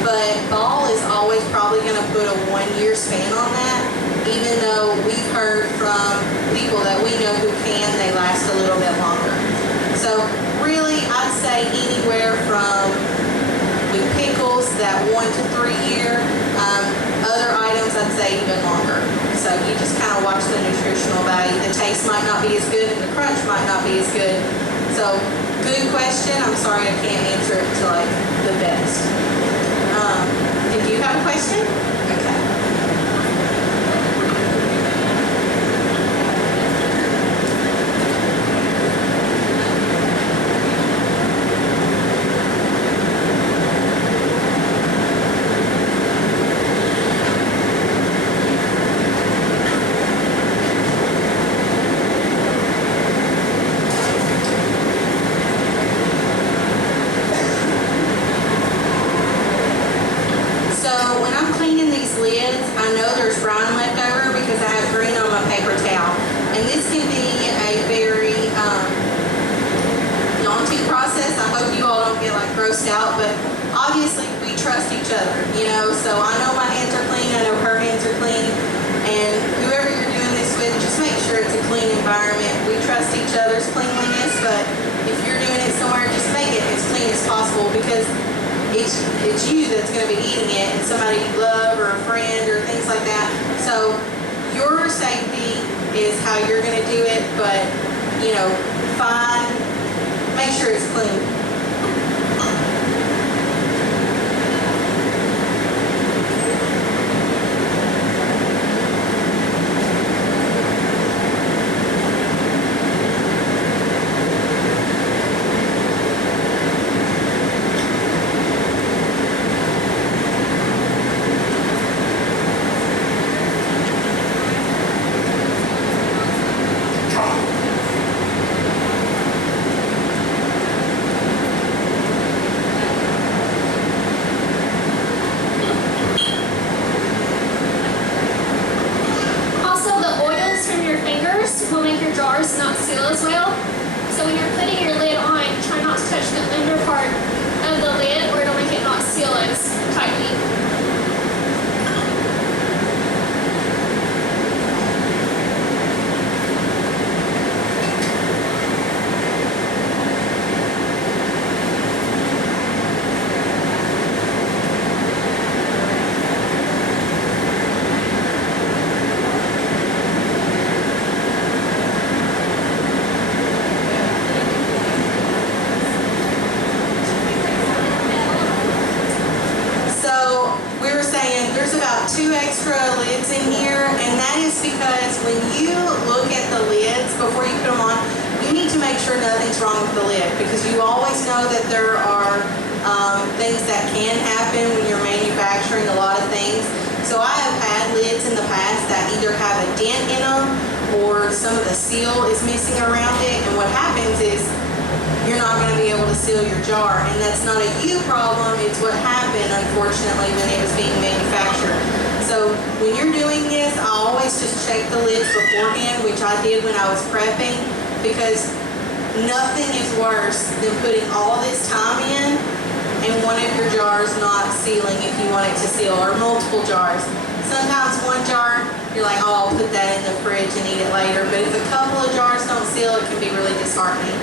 But Ball is always probably going to put a 1-year span on that, even though we've heard from people that we know who can, they last a little bit longer. So really, I'd say anywhere from, with pickles, that 1 to 3 year. Other items, I'd say even longer. So you just kind of watch the nutritional value. The taste might not be as good and the crunch might not be as good. So good question. I'm sorry I can't answer it to like the best. Did you have a question? Okay. Brine left over because I have green on my paper towel. And this can be a very daunting process. I hope you all don't get like grossed out, but obviously we trust each other, you know, so I know my hands are clean, I know her hands are clean, and whoever you're doing this with, just make sure it's a clean environment. We trust each other's cleanliness, but if you're doing it somewhere, just make it as clean as possible, because it's you that's going to be eating it, and somebody you love or a friend or things like that. So your safety is how you're going to do it, but you know, make sure it's clean. Will make your jars not seal as well. So when you're putting your lid on, try not to touch the under part of the lid, or it'll make it not seal as tightly. There's about 2 extra lids in here, and that is because when you look at the lids before you put them on, you need to make sure nothing's wrong with the lid, because you always know that there are things that can happen when you're manufacturing a lot of things. So I have had lids in the past that either have a dent in them or some of the seal is missing around it, and what happens is you're not going to be able to seal your jar, and that's not a you problem, it's what happened unfortunately when it was being manufactured. So when you're doing this, I always just check the lids beforehand, which I did when I was prepping, because nothing is worse than putting all this time in and one of your jars not sealing if you want it to seal, or multiple jars. Sometimes one jar, you're like, oh, I'll put that in the fridge and eat it later, but if a couple of jars don't seal, it can be really disheartening.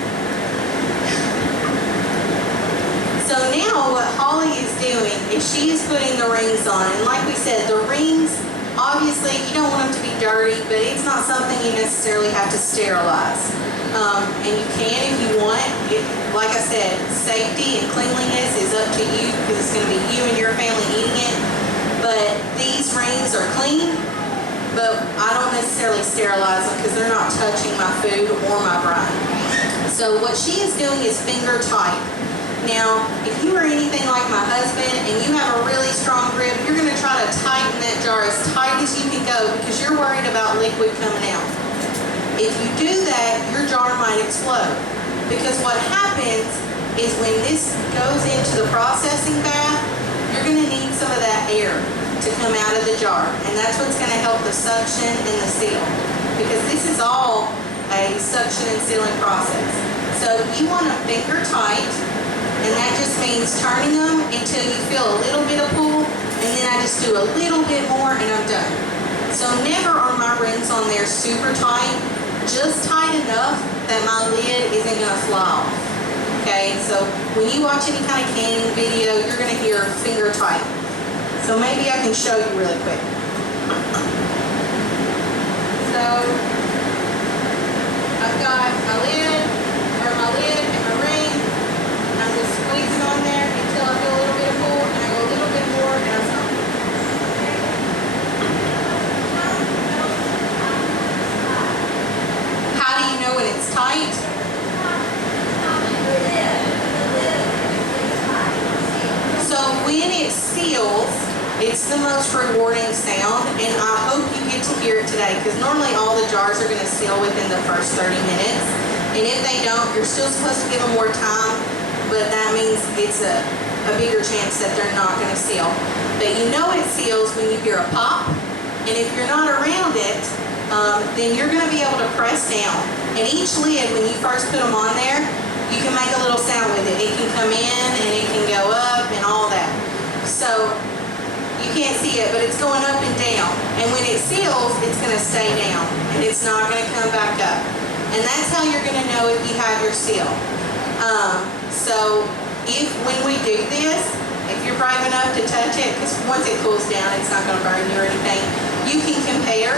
So now what Holly is doing is she is putting the rings on. And like we said, the rings, obviously you don't want them to be dirty, but it's not something you necessarily have to sterilize. And you can if you want. Like I said, safety and cleanliness is up to you, because it's going to be you and your family eating it. But these rings are clean, but I don't necessarily sterilize them because they're not touching my food or my brine. So what she is doing is finger tight. Now, if you are anything like my husband and you have a really strong grip, you're going to try to tighten that jar as tight as you can go, because you're worried about liquid coming out. If you do that, your jar might explode, because what happens is when this goes into the processing bath, you're going to need some of that air to come out of the jar, and that's what's going to help the suction and the seal, because this is all a suction and sealing process. So you want them finger tight, and that just means turning them until you feel a little bit of pull, and then I just do a little bit more and I'm done. So never are my rings on there super tight, just tight enough that my lid isn't gonna fly off. Okay, so when you watch any kind of canning video, you're gonna hear finger tight. So maybe I can show you really quick. So I've got my lid and my ring. I'm just squeezing on there until I feel a little bit of pull, and I go a little bit more, and I stop. How do you know when it's tight? So when it seals, it's the most rewarding sound, and I hope you get to hear it today, because normally all the jars are going to seal within the first 30 minutes. And if they don't, you're still supposed to give them more time, but that means it's a bigger chance that they're not going to seal. But you know it seals when you hear a pop, and if you're not around it, then you're going to be able to press down. And each lid, when you first put them on there, you can make a little sound with it. It can come in and it can go up and all that. So you can't see it, but it's going up and down. And when it seals, it's going to stay down, and it's not going to come back up. And that's how you're going to know if you have your seal. So when we do this, if you're brave enough to touch it, because once it cools down, it's not going to burn you or anything, you can compare,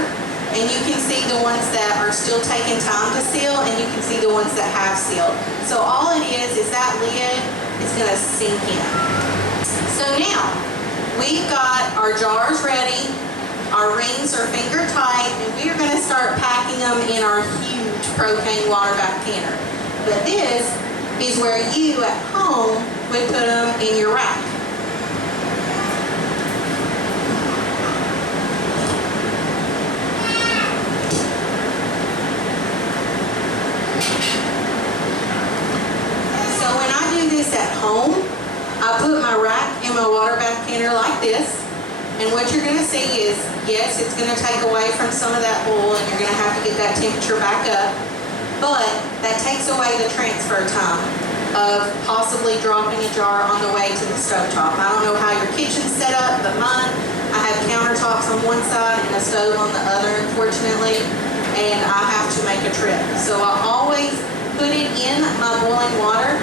and you can see the ones that are still taking time to seal, and you can see the ones that have sealed. So all it is that lid is going to sink in. So now, we've got our jars ready, our rings are finger tight, and we are going to start packing them in our huge propane water bath canner. But this is where you at home would put them in your rack. So when I do this at home, I put my rack in my water bath canner like this, and what you're going to see is, yes, it's going to take away from some of that oil, and you're going to have to get that temperature back up, but that takes away the transfer time of possibly dropping a jar on the way to the stovetop. I don't know how your kitchen's set up, but mine, I have countertops on one side and a stove on the other, unfortunately, and I have to make a trip. So I always put it in my boiling water.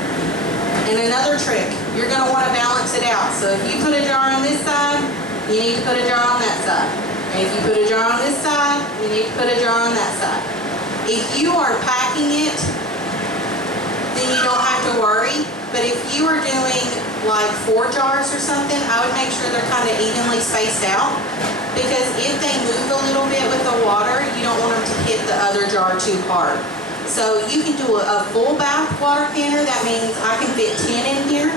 And another trick, you're going to want to balance it out. So if you put a jar on this side, you need to put a jar on that side. And if you put a jar on this side, you need to put a jar on that side. If you are packing it, then you don't have to worry. But if you are doing like 4 jars or something, I would make sure they're kind of evenly spaced out. Because if they move a little bit with the water, you don't want them to hit the other jar too hard. So you can do a full bath water canner. That means I can fit 10 in here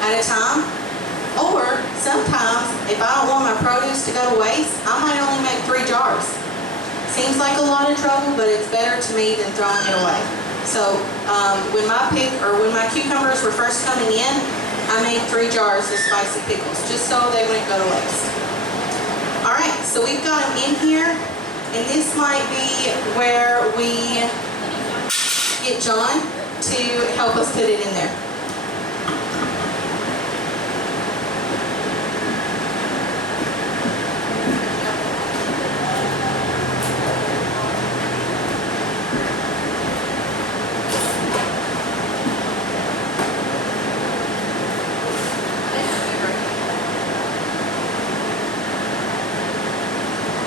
at a time. Or sometimes, if I don't want my produce to go to waste, I might only make 3 jars. Seems like a lot of trouble, but it's better to me than throwing it away. So when my cucumbers were first coming in, I made 3 jars of spicy pickles, just so they wouldn't go to waste. All right, so we've got them in here, and this might be where we get John to help us put it in there.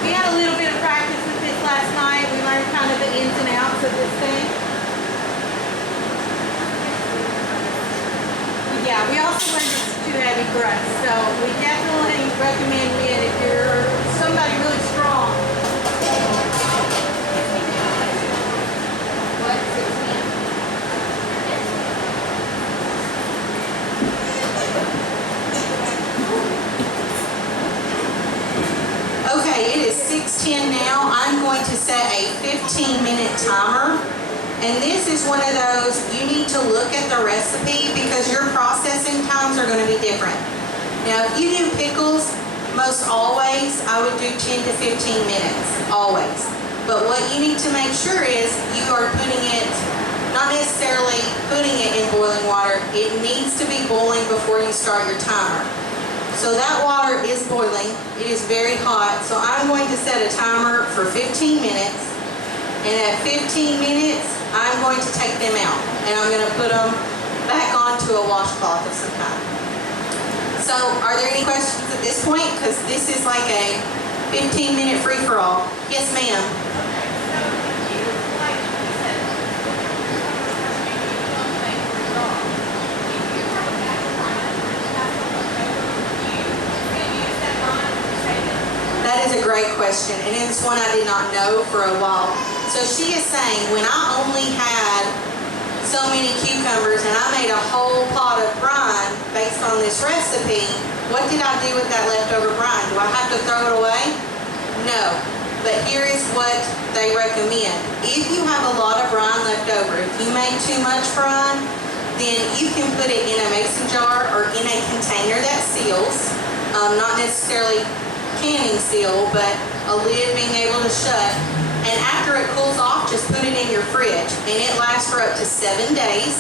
We had a little bit of practice with this last night. We learned kind of the ins and outs of this thing. Yeah, we also learned it's too heavy for us, so we definitely recommend it if you're somebody really strong. Okay, it is 6:10 now. I'm going to set a 15-minute timer. And this is one of those, you need to look at the recipe because your processing times are going to be different. Now, if you do pickles, most always, I would do 10 to 15 minutes, always. But what you need to make sure is you are putting it not necessarily putting it in boiling water. It needs to be boiling before you start your timer. So that water is boiling. It is very hot. So I'm going to set a timer for 15 minutes. And at 15 minutes, I'm going to take them out. And I'm going to put them back onto a washcloth of some kind. So are there any questions at this point? Because this is like a 15-minute free-for-all. Yes, ma'am. That is a great question, and it's one I did not know for a while. So she is saying, when I only had so many cucumbers and I made a whole pot of brine based on this recipe, what did I do with that leftover brine? Do I have to throw it away? No, but here is what they recommend. If you have a lot of brine left over, if you make too much brine, then you can put it in a mason jar or in a container that seals, not necessarily canning seal, but a lid being able to shut. And after it cools off, just put it in your fridge. And it lasts for up to 7 days.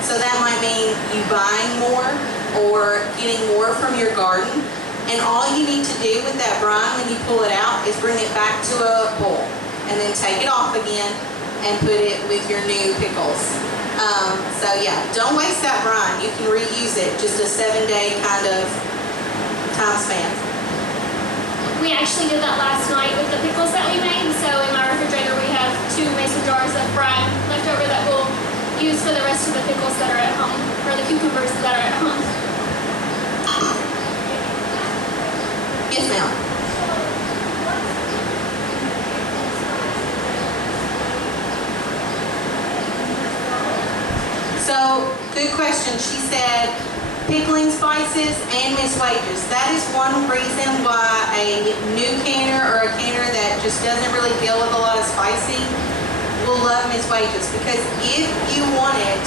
So that might mean you buying more or getting more from your garden. And all you need to do with that brine when you pull it out is bring it back to a bowl. And then take it off again and put it with your new pickles. So yeah, don't waste that brine. You can reuse it. Just a 7-day kind of time span. We actually did that last night with the pickles that we made. So in my refrigerator we have 2 mason jars of brine left over that we'll use for the rest of the pickles that are at home, or the cucumbers that are at home. Yes, ma'am. So, good question. She said pickling spices and Miss Wages. That is one reason why a new canner or a canner that just doesn't really deal with a lot of spicy will love Miss Wages, because if you want it,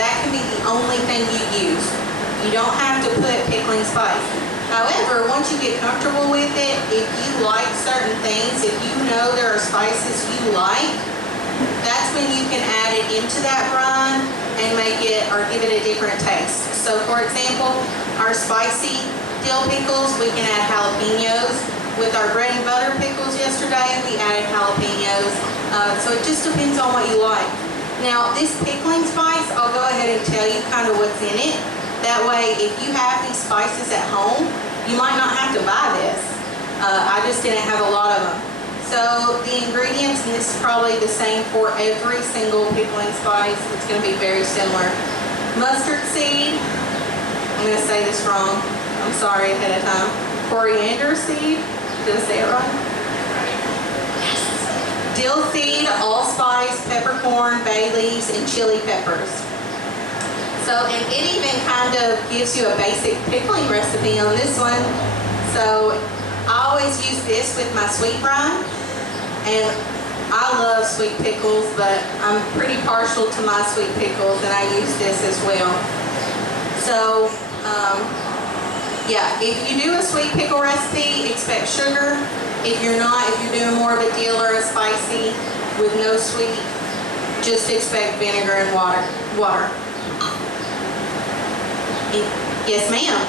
that can be the only thing you use. You don't have to put pickling spice. However, once you get comfortable with it, if you like certain things, if you know there are spices you like, that's when you can add it into that brine and make it or give it a different taste. So for example, our spicy dill pickles, we can add jalapenos. With our bread and butter pickles yesterday, we added jalapenos. So it just depends on what you like. Now this pickling spice, I'll go ahead and tell you kind of what's in it. That way, if you have these spices at home, you might not have to buy this. I just didn't have a lot of them. So the ingredients, and this is probably the same for every single pickling spice, it's going to be very similar. Mustard seed, I'm going to say this wrong, I'm sorry ahead of time. Coriander seed, did I say it right? Yes. Dill seed, allspice, peppercorn, bay leaves, and chili peppers. So, and it even kind of gives you a basic pickling recipe on this one. So I always use this with my sweet brine. And I love sweet pickles, but I'm pretty partial to my sweet pickles, and I use this as well. So, yeah, if you do a sweet pickle recipe, expect sugar. If you're not, if you're doing more of a dill or a spicy with no sweet, just expect vinegar and water. Yes, ma'am.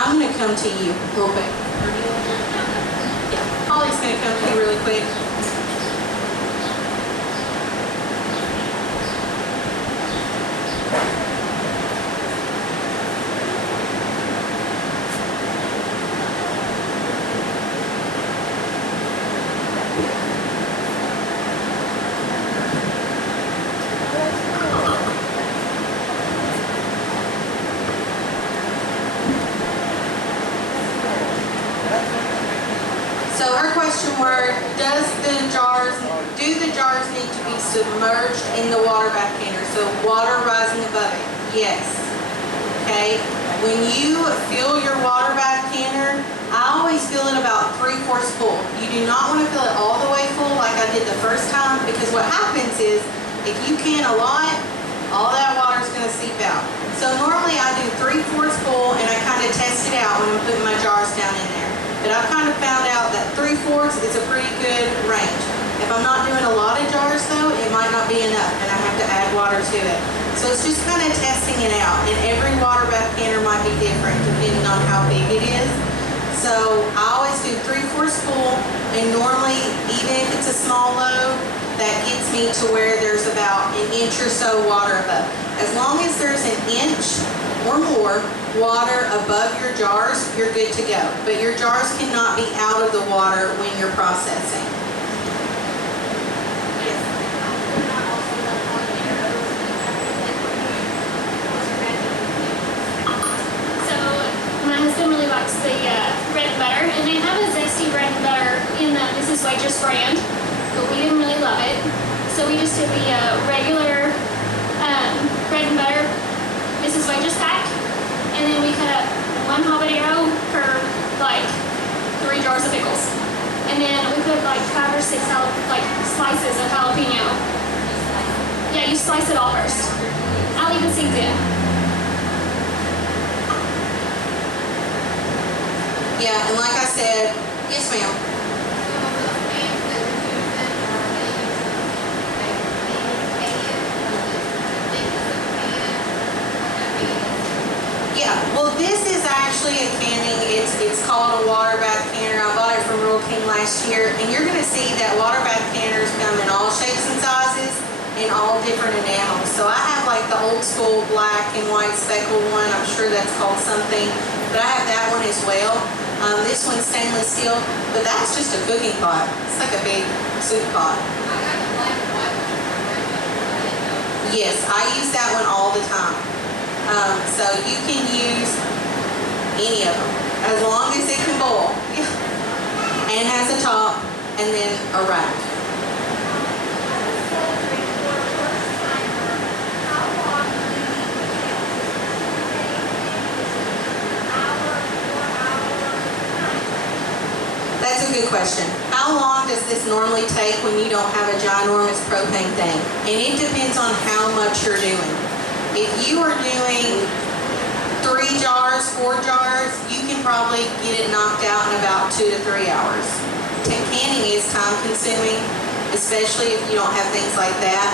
I'm going to come to you real quick. Yeah, Holly's going to come to you really quick. So her question were, do the jars need to be submerged in the water bath canner? So water rising above it? Yes. Okay. When you fill your water bath canner, I always fill it about 3/4 full. You do not want to fill it all the way full like I did the first time, because what happens is if you can a lot, all that water is going to seep out. So normally I do 3/4 full, and I kind of test it out when I'm putting my jars down in there. but I've kind of found out that 3/4 is a pretty good range. If I'm not doing a lot of jars though, it might not be enough and I have to add water to it. So it's just kind of testing it out, and every water bath canner might be different depending on how big it is. So I always do 3/4 full, and normally, even if it's a small load, that gets me to where there's about an inch or so water above. As long as there's an inch or more water above your jars, you're good to go. But your jars cannot be out of the water when you're processing. So my husband really likes the bread and butter, and they have a zesty bread and butter in the Mrs. Waitress brand, but we didn't really love it. So we just did the regular bread and butter Mrs. Waitress pack, and then we cut up one habanero for like 3 jars of pickles. And then we put like 5 or 6 slices of jalapeno. Yeah, you slice it all first. I'll leave the seeds in. Yeah, and like I said, yes ma'am. Yeah, well this is actually a canning, it's called a water bath canner. I bought it from Rural King last year, and you're gonna see that water bath canners come in all shapes and sizes and all different enamels. So I have like the old school black and white speckled one, I'm sure that's called something, but I have that one as well. This one's stainless steel, but that's just a cooking pot. It's like a big soup pot. Yes, I use that one all the time. So you can use any of them, as long as it can boil and has a top and then a rack. That's a good question. How long does this normally take when you don't have a ginormous propane tank? And it depends on how much you're doing. If you are doing 3 jars, 4 jars, you can probably get it knocked out in about 2 to 3 hours. Canning is time consuming, especially if you don't have things like that.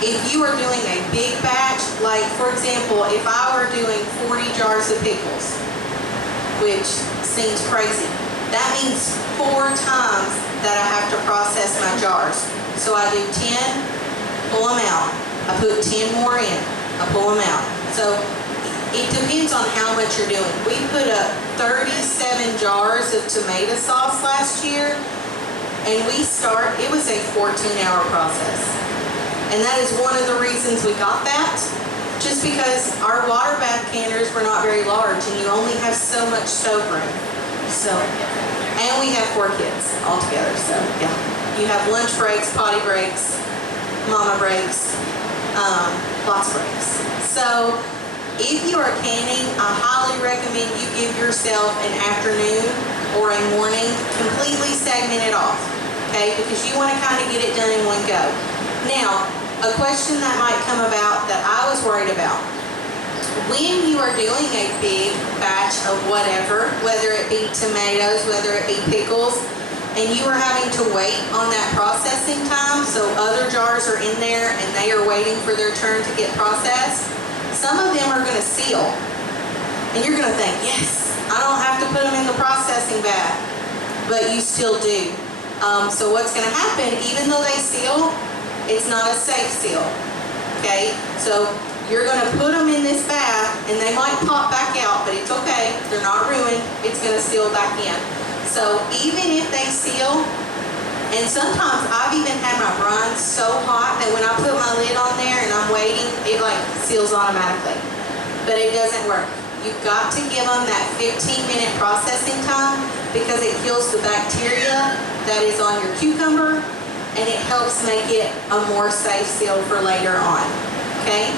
If you are doing a big batch, like for example, if I were doing 40 jars of pickles, which seems crazy, that means 4 times that I have to process my jars. So I do 10, pull them out. I put 10 more in, I pull them out. So it depends on how much you're doing. We put up 37 jars of tomato sauce last year, and it was a 14-hour process. And that is one of the reasons we got that, just because our water bath canners were not very large, and you only have so much stove room. So, and we have 4 kids altogether, so yeah. You have lunch breaks, potty breaks, mama breaks, lots of breaks. So, if you are canning, I highly recommend you give yourself an afternoon or a morning, completely segment it off, okay? Because you want to kind of get it done in one go. Now, a question that might come about that I was worried about. When you are doing a big batch of whatever, whether it be tomatoes, whether it be pickles, and you are having to wait on that processing time, so other jars are in there and they are waiting for their turn to get processed, some of them are going to seal. And you're going to think, yes, I don't have to put them in the processing bag, but you still do. So what's going to happen, even though they seal, it's not a safe seal, okay? So you're going to put them in this bath, and they might pop back out, but it's okay. They're not ruined. It's going to seal back in. So even if they seal, and sometimes I've even had my brine so hot that when I put my lid on there and I'm waiting, it like seals automatically. But it doesn't work. You've got to give them that 15-minute processing time because it kills the bacteria that is on your cucumber, and it helps make it a more safe seal for later on. Okay?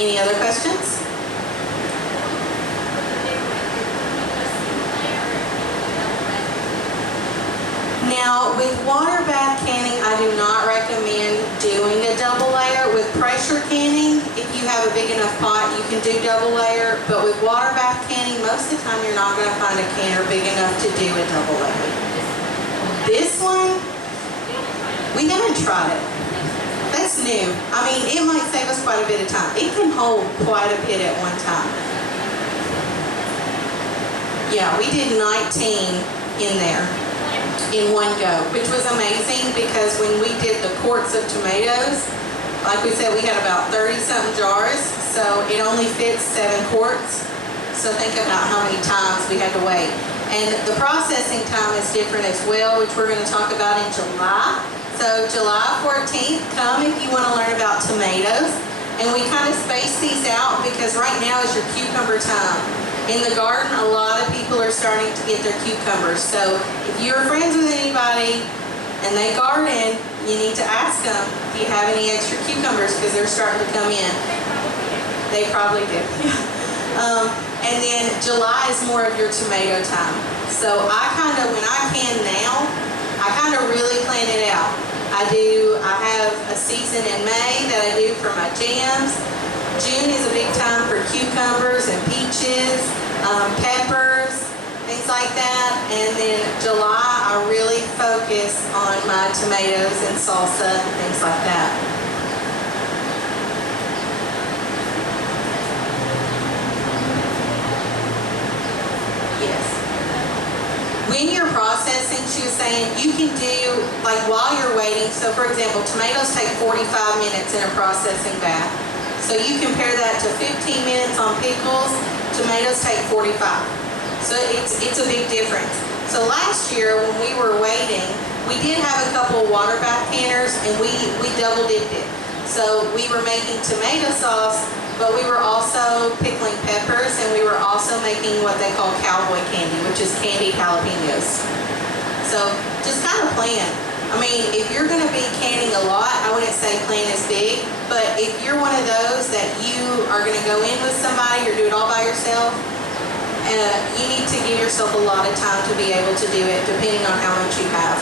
Any other questions? Now, with water bath canning, I do not recommend doing a double layer. With pressure canning, if you have have a big enough pot, you can do double layer, but with water bath canning, most of the time you're not gonna find a canner big enough to do a double layer. This one, we haven't tried it. That's new. I mean, it might save us quite a bit of time. It can hold quite a bit at one time. Yeah, we did 19 in there in one go, which was amazing because when we did the quarts of tomatoes, like we said, we had about 30-something jars, so it only fits 7 quarts. So think about how many times we had to wait. And the processing time is different as well, which we're going to talk about in July. So July 14th, come if you want to learn about tomatoes. And we kind of space these out because right now is your cucumber time. In the garden, a lot of people are starting to get their cucumbers. So if you're friends with anybody and they garden, you need to ask them, do you have any extra cucumbers? Because they're starting to come in. They probably do. And then July is more of your tomato time. So when I can now, I kind of really plan it out. I have a season in May that I do for my jams. June is a big time for cucumbers and peaches, peppers, things like that. And then July, I really focus on my tomatoes and salsa and things like that. Yes. When you're processing, she was saying, you can do, like while you're waiting, so for example, tomatoes take 45 minutes in a processing bath. So you compare that to 15 minutes on pickles, tomatoes take 45. So it's a big difference. So last year when we were waiting, we did have a couple of water bath canners and we double dipped it. So we were making tomato sauce, but we were also pickling peppers and we were also making what they call cowboy candy, which is candied jalapenos. So just kind of plan. I mean, if you're going to be canning a lot, I wouldn't say plan as big, but if you're one of those that you are going to go in with somebody or do it all by yourself, you need to give yourself a lot of time to be able to do it, depending on how much you have.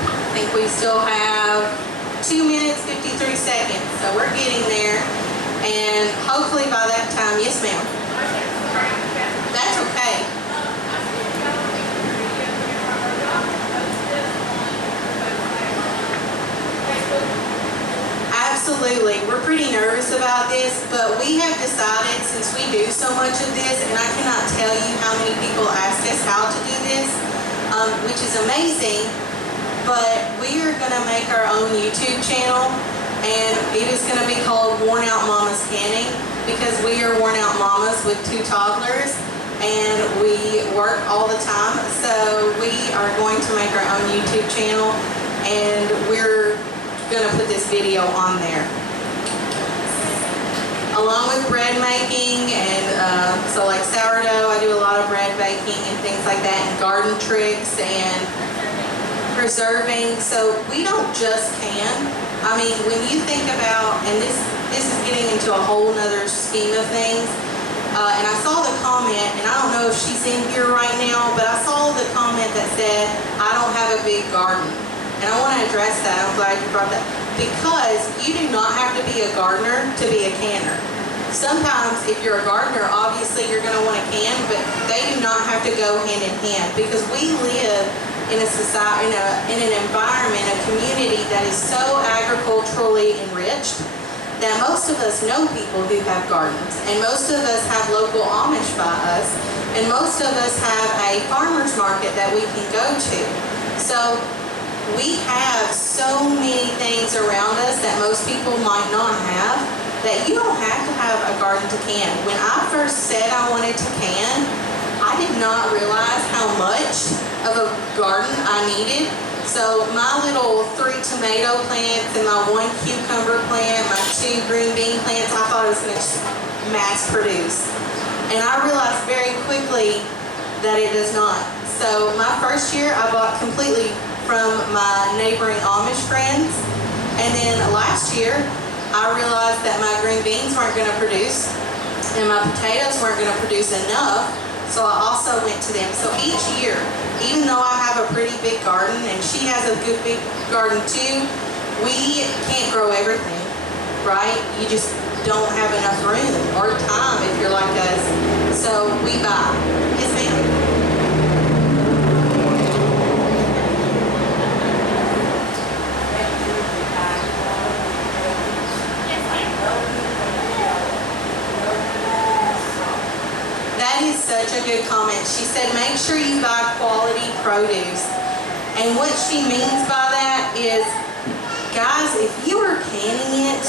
I think we still have 2 minutes, 53 seconds, so we're getting there, and hopefully by that time, yes ma'am. That's okay. Absolutely. We're pretty nervous about this, but we have decided, since we do so much of this, and I cannot tell you how many people ask us how to do this, which is amazing, but we are going to make our own YouTube channel, and it is going to be called Worn Out Mamas Canning, because we are worn out mamas with 2 toddlers, and we work all the time, so we are going to make our own YouTube channel, and we're going to put this video on there. Along with bread making, and so like sourdough, I do a lot of bread baking and things like that, and garden tricks and preserving. So we don't just can. I mean, when you think about, and this is getting into a whole nother scheme of things, and I saw the comment, and I don't know if she's in here right now, but I saw the comment that said, I don't have a big garden. And I want to address that. I'm glad you brought that. Because you do not have to be a gardener to be a canner. Sometimes if you're a gardener, obviously you're going to want to can, but they do not have to go hand in hand, because we live in a society, in an environment, a community that is so agriculturally enriched that most of us know people who have gardens, and most of us have local Amish by us, and most of us have a farmer's market that we can go to. So we have so many things around us that most people might not have, that you don't have to have a garden to can. When I first said I wanted to can, I did not realize how much of a garden I needed. So my little 3 tomato plants and my 1 cucumber plant, my 2 green bean plants, I thought it was going to mass produce. And I realized very quickly that it does not. So my first year I bought completely from my neighboring Amish friends, and then last year I realized that my green beans weren't going to produce and my potatoes weren't going to produce enough, so I also went to them. So each year, even though I have a pretty big garden and she has a good big garden too, we can't grow everything, right? You just don't have enough room or time if you're like us. So we buy. Yes, ma'am. That is such a good comment. She said, make sure you buy quality produce. And what she means by that is, guys, if you are canning it,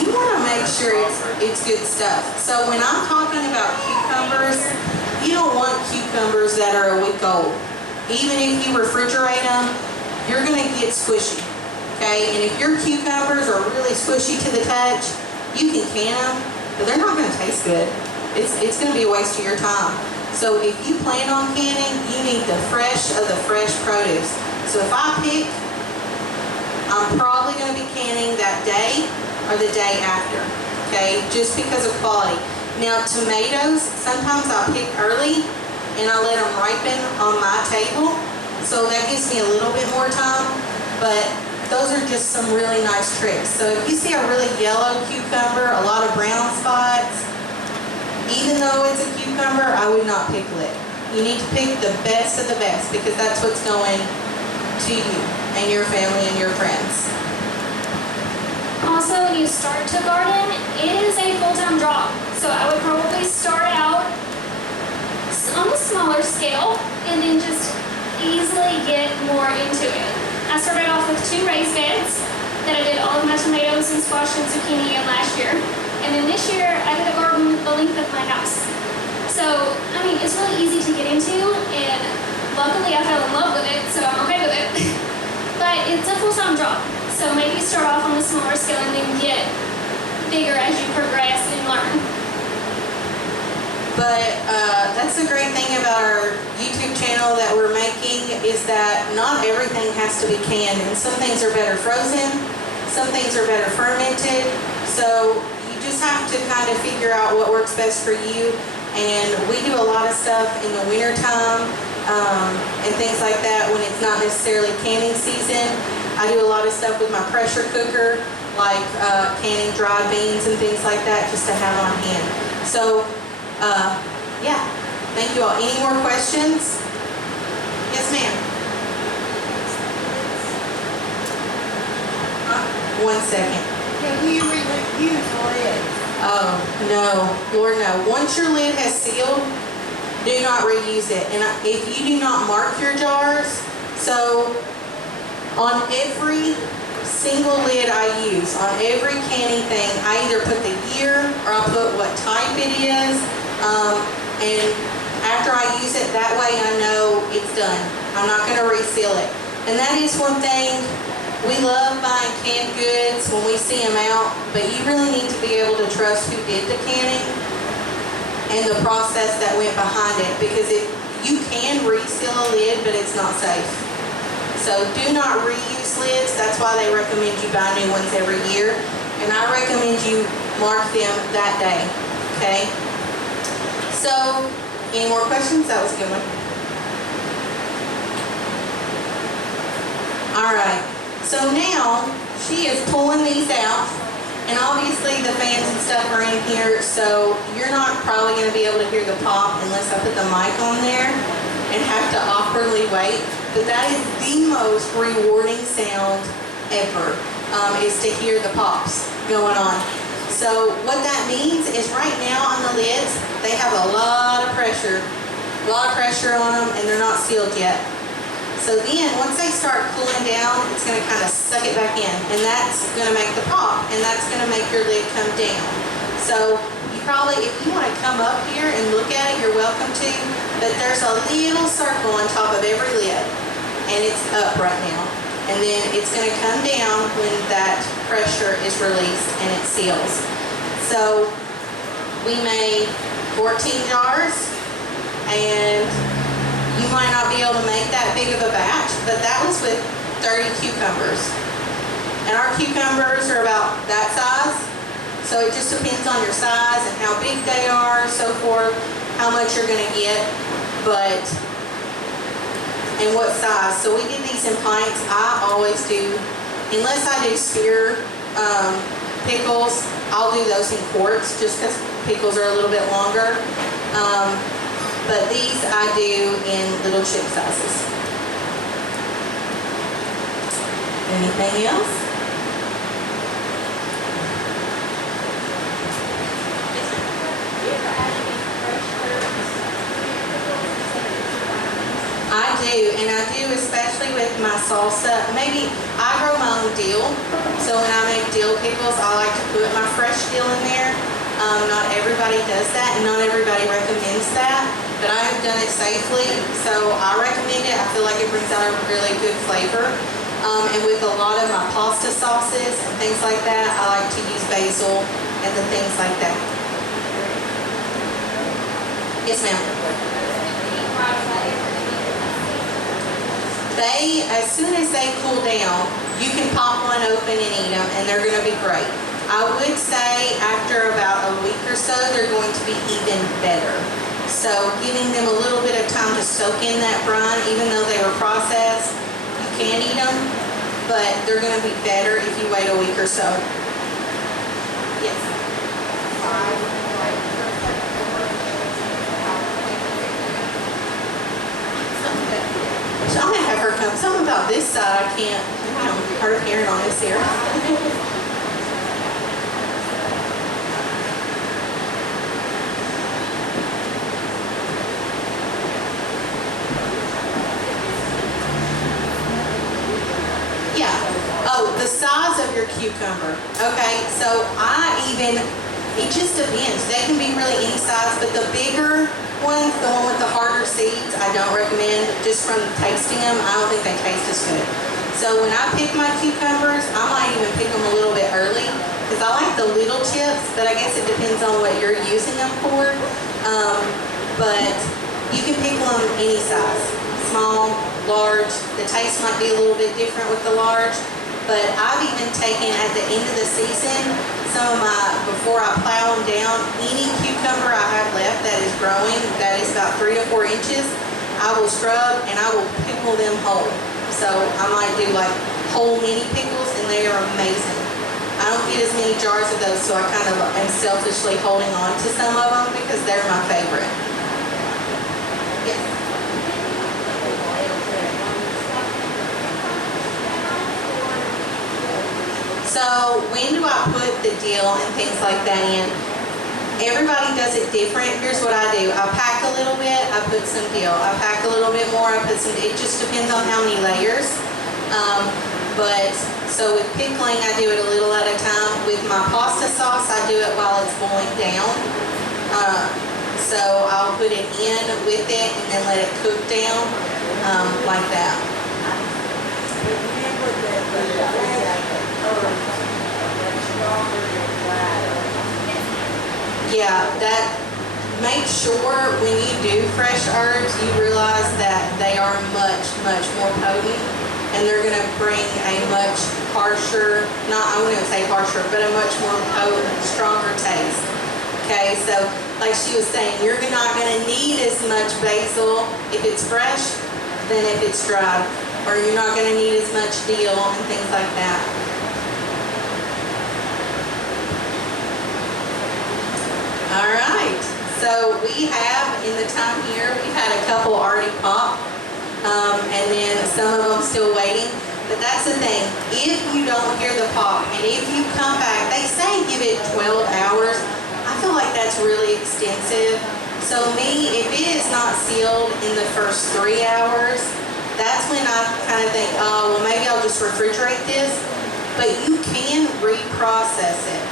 you want to make sure it's good stuff. So when I'm talking about cucumbers, you don't want cucumbers that are a week old. Even if you refrigerate them, you're going to get squishy. Okay? And if your cucumbers are really squishy to the touch, you can can them, but they're not going to taste good. It's going to be a waste of your time. So if you plan on canning, you need the fresh of the fresh produce. So if I pick, I'm probably going to be canning that day or the day after, okay, just because of quality. Now tomatoes, sometimes I pick early and I let them ripen on my table, so that gives me a little bit more time, but those are just some really nice tricks. So if you see a really yellow cucumber, a lot of brown spots, even though it's a cucumber, I would not pickle it. You need to pick the best of the best because that's what's going to you and your family and your friends. Also, when you start to garden, it is a full-time job. So I would probably start out on a smaller scale and then just easily get more into it. I started off with 2 raised beds that I did all of my tomatoes and squash and zucchini in last year. And then this year, I did a garden the length of my house. So, I mean, it's really easy to get into, and luckily I fell in love with it, so I'm okay with it. But it's a full-time job. So maybe start off on a smaller scale and then get bigger as you progress and learn. But that's the great thing about our YouTube channel that we're making is that not everything has to be canned, and some things are better frozen, some things are better fermented. So you just have to kind of figure out what works best for you. And we do a lot of stuff in the winter time and things like that when it's not necessarily canning season. I do a lot of stuff with my pressure cooker, like canning dried beans and things like that, just to have on hand. So, yeah, thank you all. Any more questions? Yes, ma'am. 1 second. Can you reuse lids? Oh, no, Lord, no. Once your lid has sealed, do not reuse it. And if you do not mark your jars, so on every single lid I use, on every canning thing, I either put the year or I put what type it is. And after I use it, that way I know it's done. I'm not going to reseal it. And that is one thing. We love buying canned goods when we see them out, but you really need to be able to trust who did the canning and the process that went behind it, because you can reseal a lid, but it's not safe. So do not reuse lids. That's why they recommend you buy new ones every year. And I recommend you mark them that day, okay? So, any more questions? That was a good one. All right. So now she is pulling these out, and obviously the fans and stuff are in here, so you're not probably going to be able to hear the pop unless I put the mic on there and have to awkwardly wait. But that is the most rewarding sound ever, is to hear the pops going on. So what that means is right now on the lids, they have a lot of pressure on them, and they're not sealed yet. So then, once they start cooling down, it's going to kind of suck it back in, and that's going to make the pop, and that's going to make your lid come down. So you probably, if you want to come up here and look at it, you're welcome to, but there's a little circle on top of every lid, and it's up right now. And then it's going to come down when that pressure is released and it seals. So we made 14 jars, and you might not be able to make that big of a batch, but that was with 30 cucumbers. And our cucumbers are about that size, so it just depends on your size and how big they are, so forth, how much you're going to get, and what size. So we did these in pints. I always do unless I do spear pickles, I'll do those in quarts just because pickles are a little bit longer. But these I do in little chip sizes. Anything else? I do, and I do especially with my salsa. Maybe I grow my own dill, so when I make dill pickles, I like to put my fresh dill in there. Not everybody does that, and not everybody recommends that, but I have done it safely, so I recommend it. I feel like it brings out a really good flavor. And with a lot of my pasta sauces and things like that, I like to use basil and the things like that. Yes, ma'am. As soon as they cool down, you can pop one open and eat them, and they're going to be great. I would say after about a week or so, they're going to be even better. So giving them a little bit of time to soak in that brine, even though they were processed, you can eat them, but they're going to be better if you wait a week or so. Yes. I'm gonna have her come. Something about this side I can't, hard of hearing on this here. Yeah. Oh, the size of your cucumber. Okay, so it just depends. They can be really any size, but the bigger ones, the one with the harder seeds, I don't recommend. Just from tasting them, I don't think they taste as good. So when I pick my cucumbers, I might even pick them a little bit early because I like the little chips, but I guess it depends on what you're using them for. But you can pick them any size, small, large. The taste might be a little bit different with the large, but I've even taken at the end of the season before I plow them down, any cucumber I have left that is growing, that is about 3 to 4 inches, I will scrub and I will pickle them whole. So I might do like whole mini pickles, and they are amazing. I don't get as many jars of those, so I kind of am selfishly holding on to some of them because they're my favorite. Yes. So when do I put the dill and things like that in? Everybody does it different. Here's what I do. I pack a little bit, I put some dill. I pack a little bit more, I put some, it just depends on how many layers. So with pickling, I do it a little at a time. With my pasta sauce, I do it while it's boiling down. So I'll put it in with it and then let it cook down like that. Yeah, make sure when you do fresh herbs, you realize that they are much, much more potent, and they're going to bring a much harsher, I wouldn't say harsher, but a much more potent, stronger taste. Okay, so like she was saying, you're not going to need as much basil if it's fresh than if it's dried, or you're not going to need as much dill and things like that. All right, so we have, in the time here, we've had a couple already pop, and then some of them still waiting. But that's the thing, if you don't hear the pop, and if you come back, they say give it 12 hours. I feel like that's really extensive. So if it is not sealed in the first 3 hours, that's when I kind of think, oh, well, maybe I'll just refrigerate this. But you can reprocess it.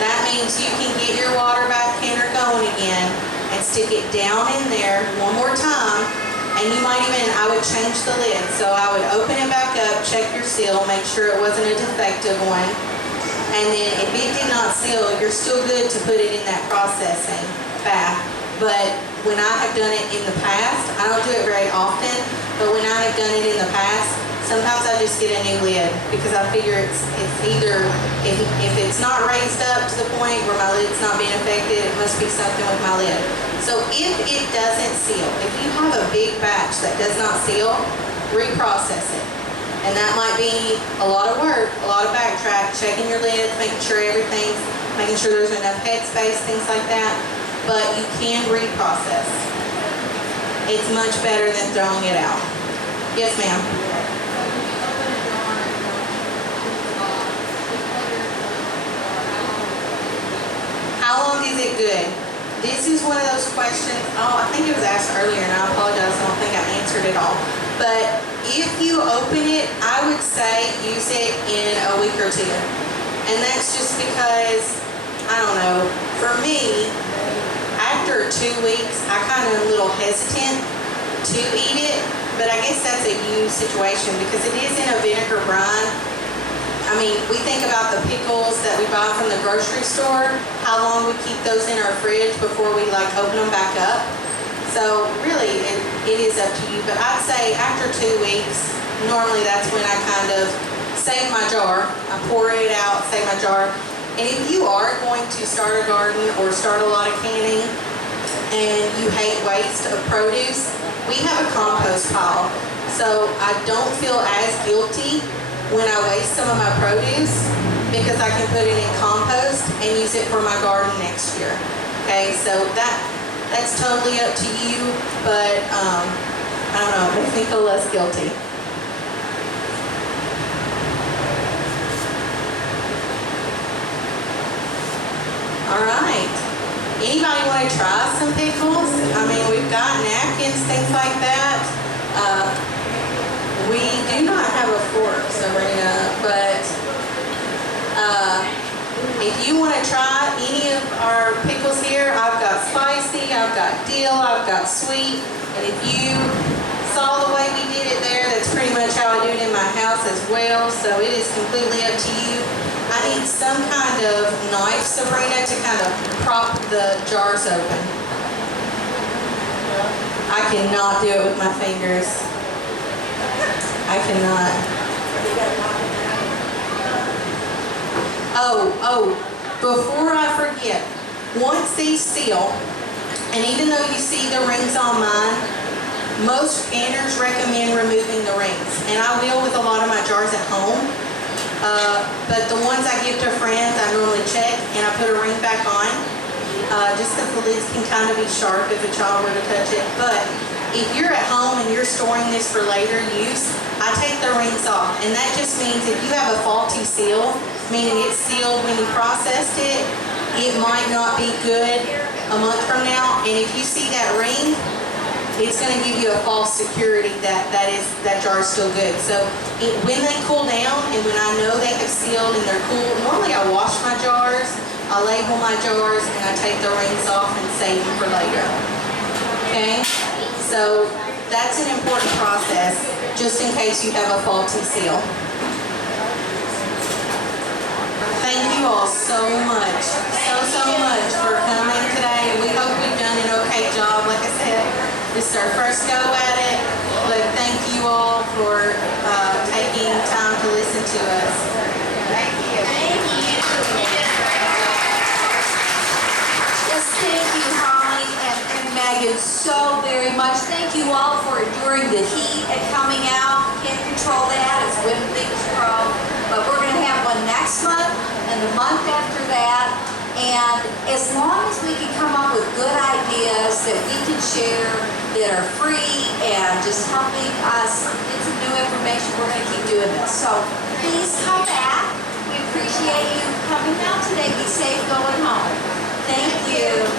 That means you can get your water bath canner going again and stick it down in there one more time. And you might even, I would change the lid. So I would open it back up, check your seal, make sure it wasn't a defective one. And then if it did not seal, you're still good to put it in that processing bath. But when I have done it in the past, I don't do it very often, but when I have done it in the past, sometimes I just get a new lid because I figure it's either, if it's not raised up to the point where my lid's not being affected, it must be something with my lid. So if it doesn't seal, if you have a big batch that does not seal, reprocess it. And that might be a lot of work, a lot of backtrack, checking your lids, making sure there's enough headspace, things like that. But you can reprocess. It's much better than throwing it out. Yes, ma'am. How long is it good? This is one of those questions, I think it was asked earlier, and I apologize, I don't think I answered it all. But if you open it, I would say use it in a week or two. And that's just because, I don't know, for me, after 2 weeks, I kind of am a little hesitant to eat it, but I guess that's a you situation because it is in a vinegar brine. I mean, we think about the pickles that we buy from the grocery store, how long we keep those in our fridge before we open them back up. So really, it is up to you, but I'd say after 2 weeks, normally that's when I kind of save my jar. I pour it out, save my jar. And if you are going to start a garden or start a lot of canning and you hate waste of produce, we have a compost pile. So I don't feel as guilty when I waste some of my produce because I can put it in compost and use it for my garden next year. Okay, so that's totally up to you, but I don't know, it makes me feel less guilty. All right. Anybody want to try some pickles? I mean, we've got napkins, things like that. We do not have a fork, Sabrina, but if you want to try any of our pickles here, I've got spicy, I've got dill, I've got sweet, and if you saw the way we did it there, that's pretty much how I do it in my house as well, so it is completely up to you. I need some kind of knife, Sabrina, to kind of prop the jars open. I cannot do it with my fingers. I cannot. Oh, before I forget, once these seal, and even though you see the rings on mine, most canners recommend removing the rings, and I will with a lot of my jars at home. But the ones I give to friends, I normally check and I put a ring back on, just because the lids can kind of be sharp if a child were to touch it. But if you're at home and you're storing this for later use, I take the rings off, and that just means if you have a faulty seal, meaning it's sealed when you processed it, it might not be good a month from now, and if you see that ring, it's going to give you a false security that jar is still good. So when they cool down and when I know they have sealed and they're cool, normally I wash my jars, I label my jars, and I take the rings off and save them for later. Okay? So that's an important process just in case you have a faulty seal. Thank you all so much for coming today. We hope we've done an okay job. Like I said, this is our first go at it, but thank you all for taking time to listen to us. Thank you. Thank you. Yes, thank you, Holly and Megan, so very much. Thank you all for enduring the heat and coming out. Can't control that, it's when things grow. But we're going to have one next month and the month after that. And as long as we can come up with good ideas that we can share that are free and just helping us get some new information, we're going to keep doing this. So please come back. We appreciate you coming out today. Be safe going home. Thank you.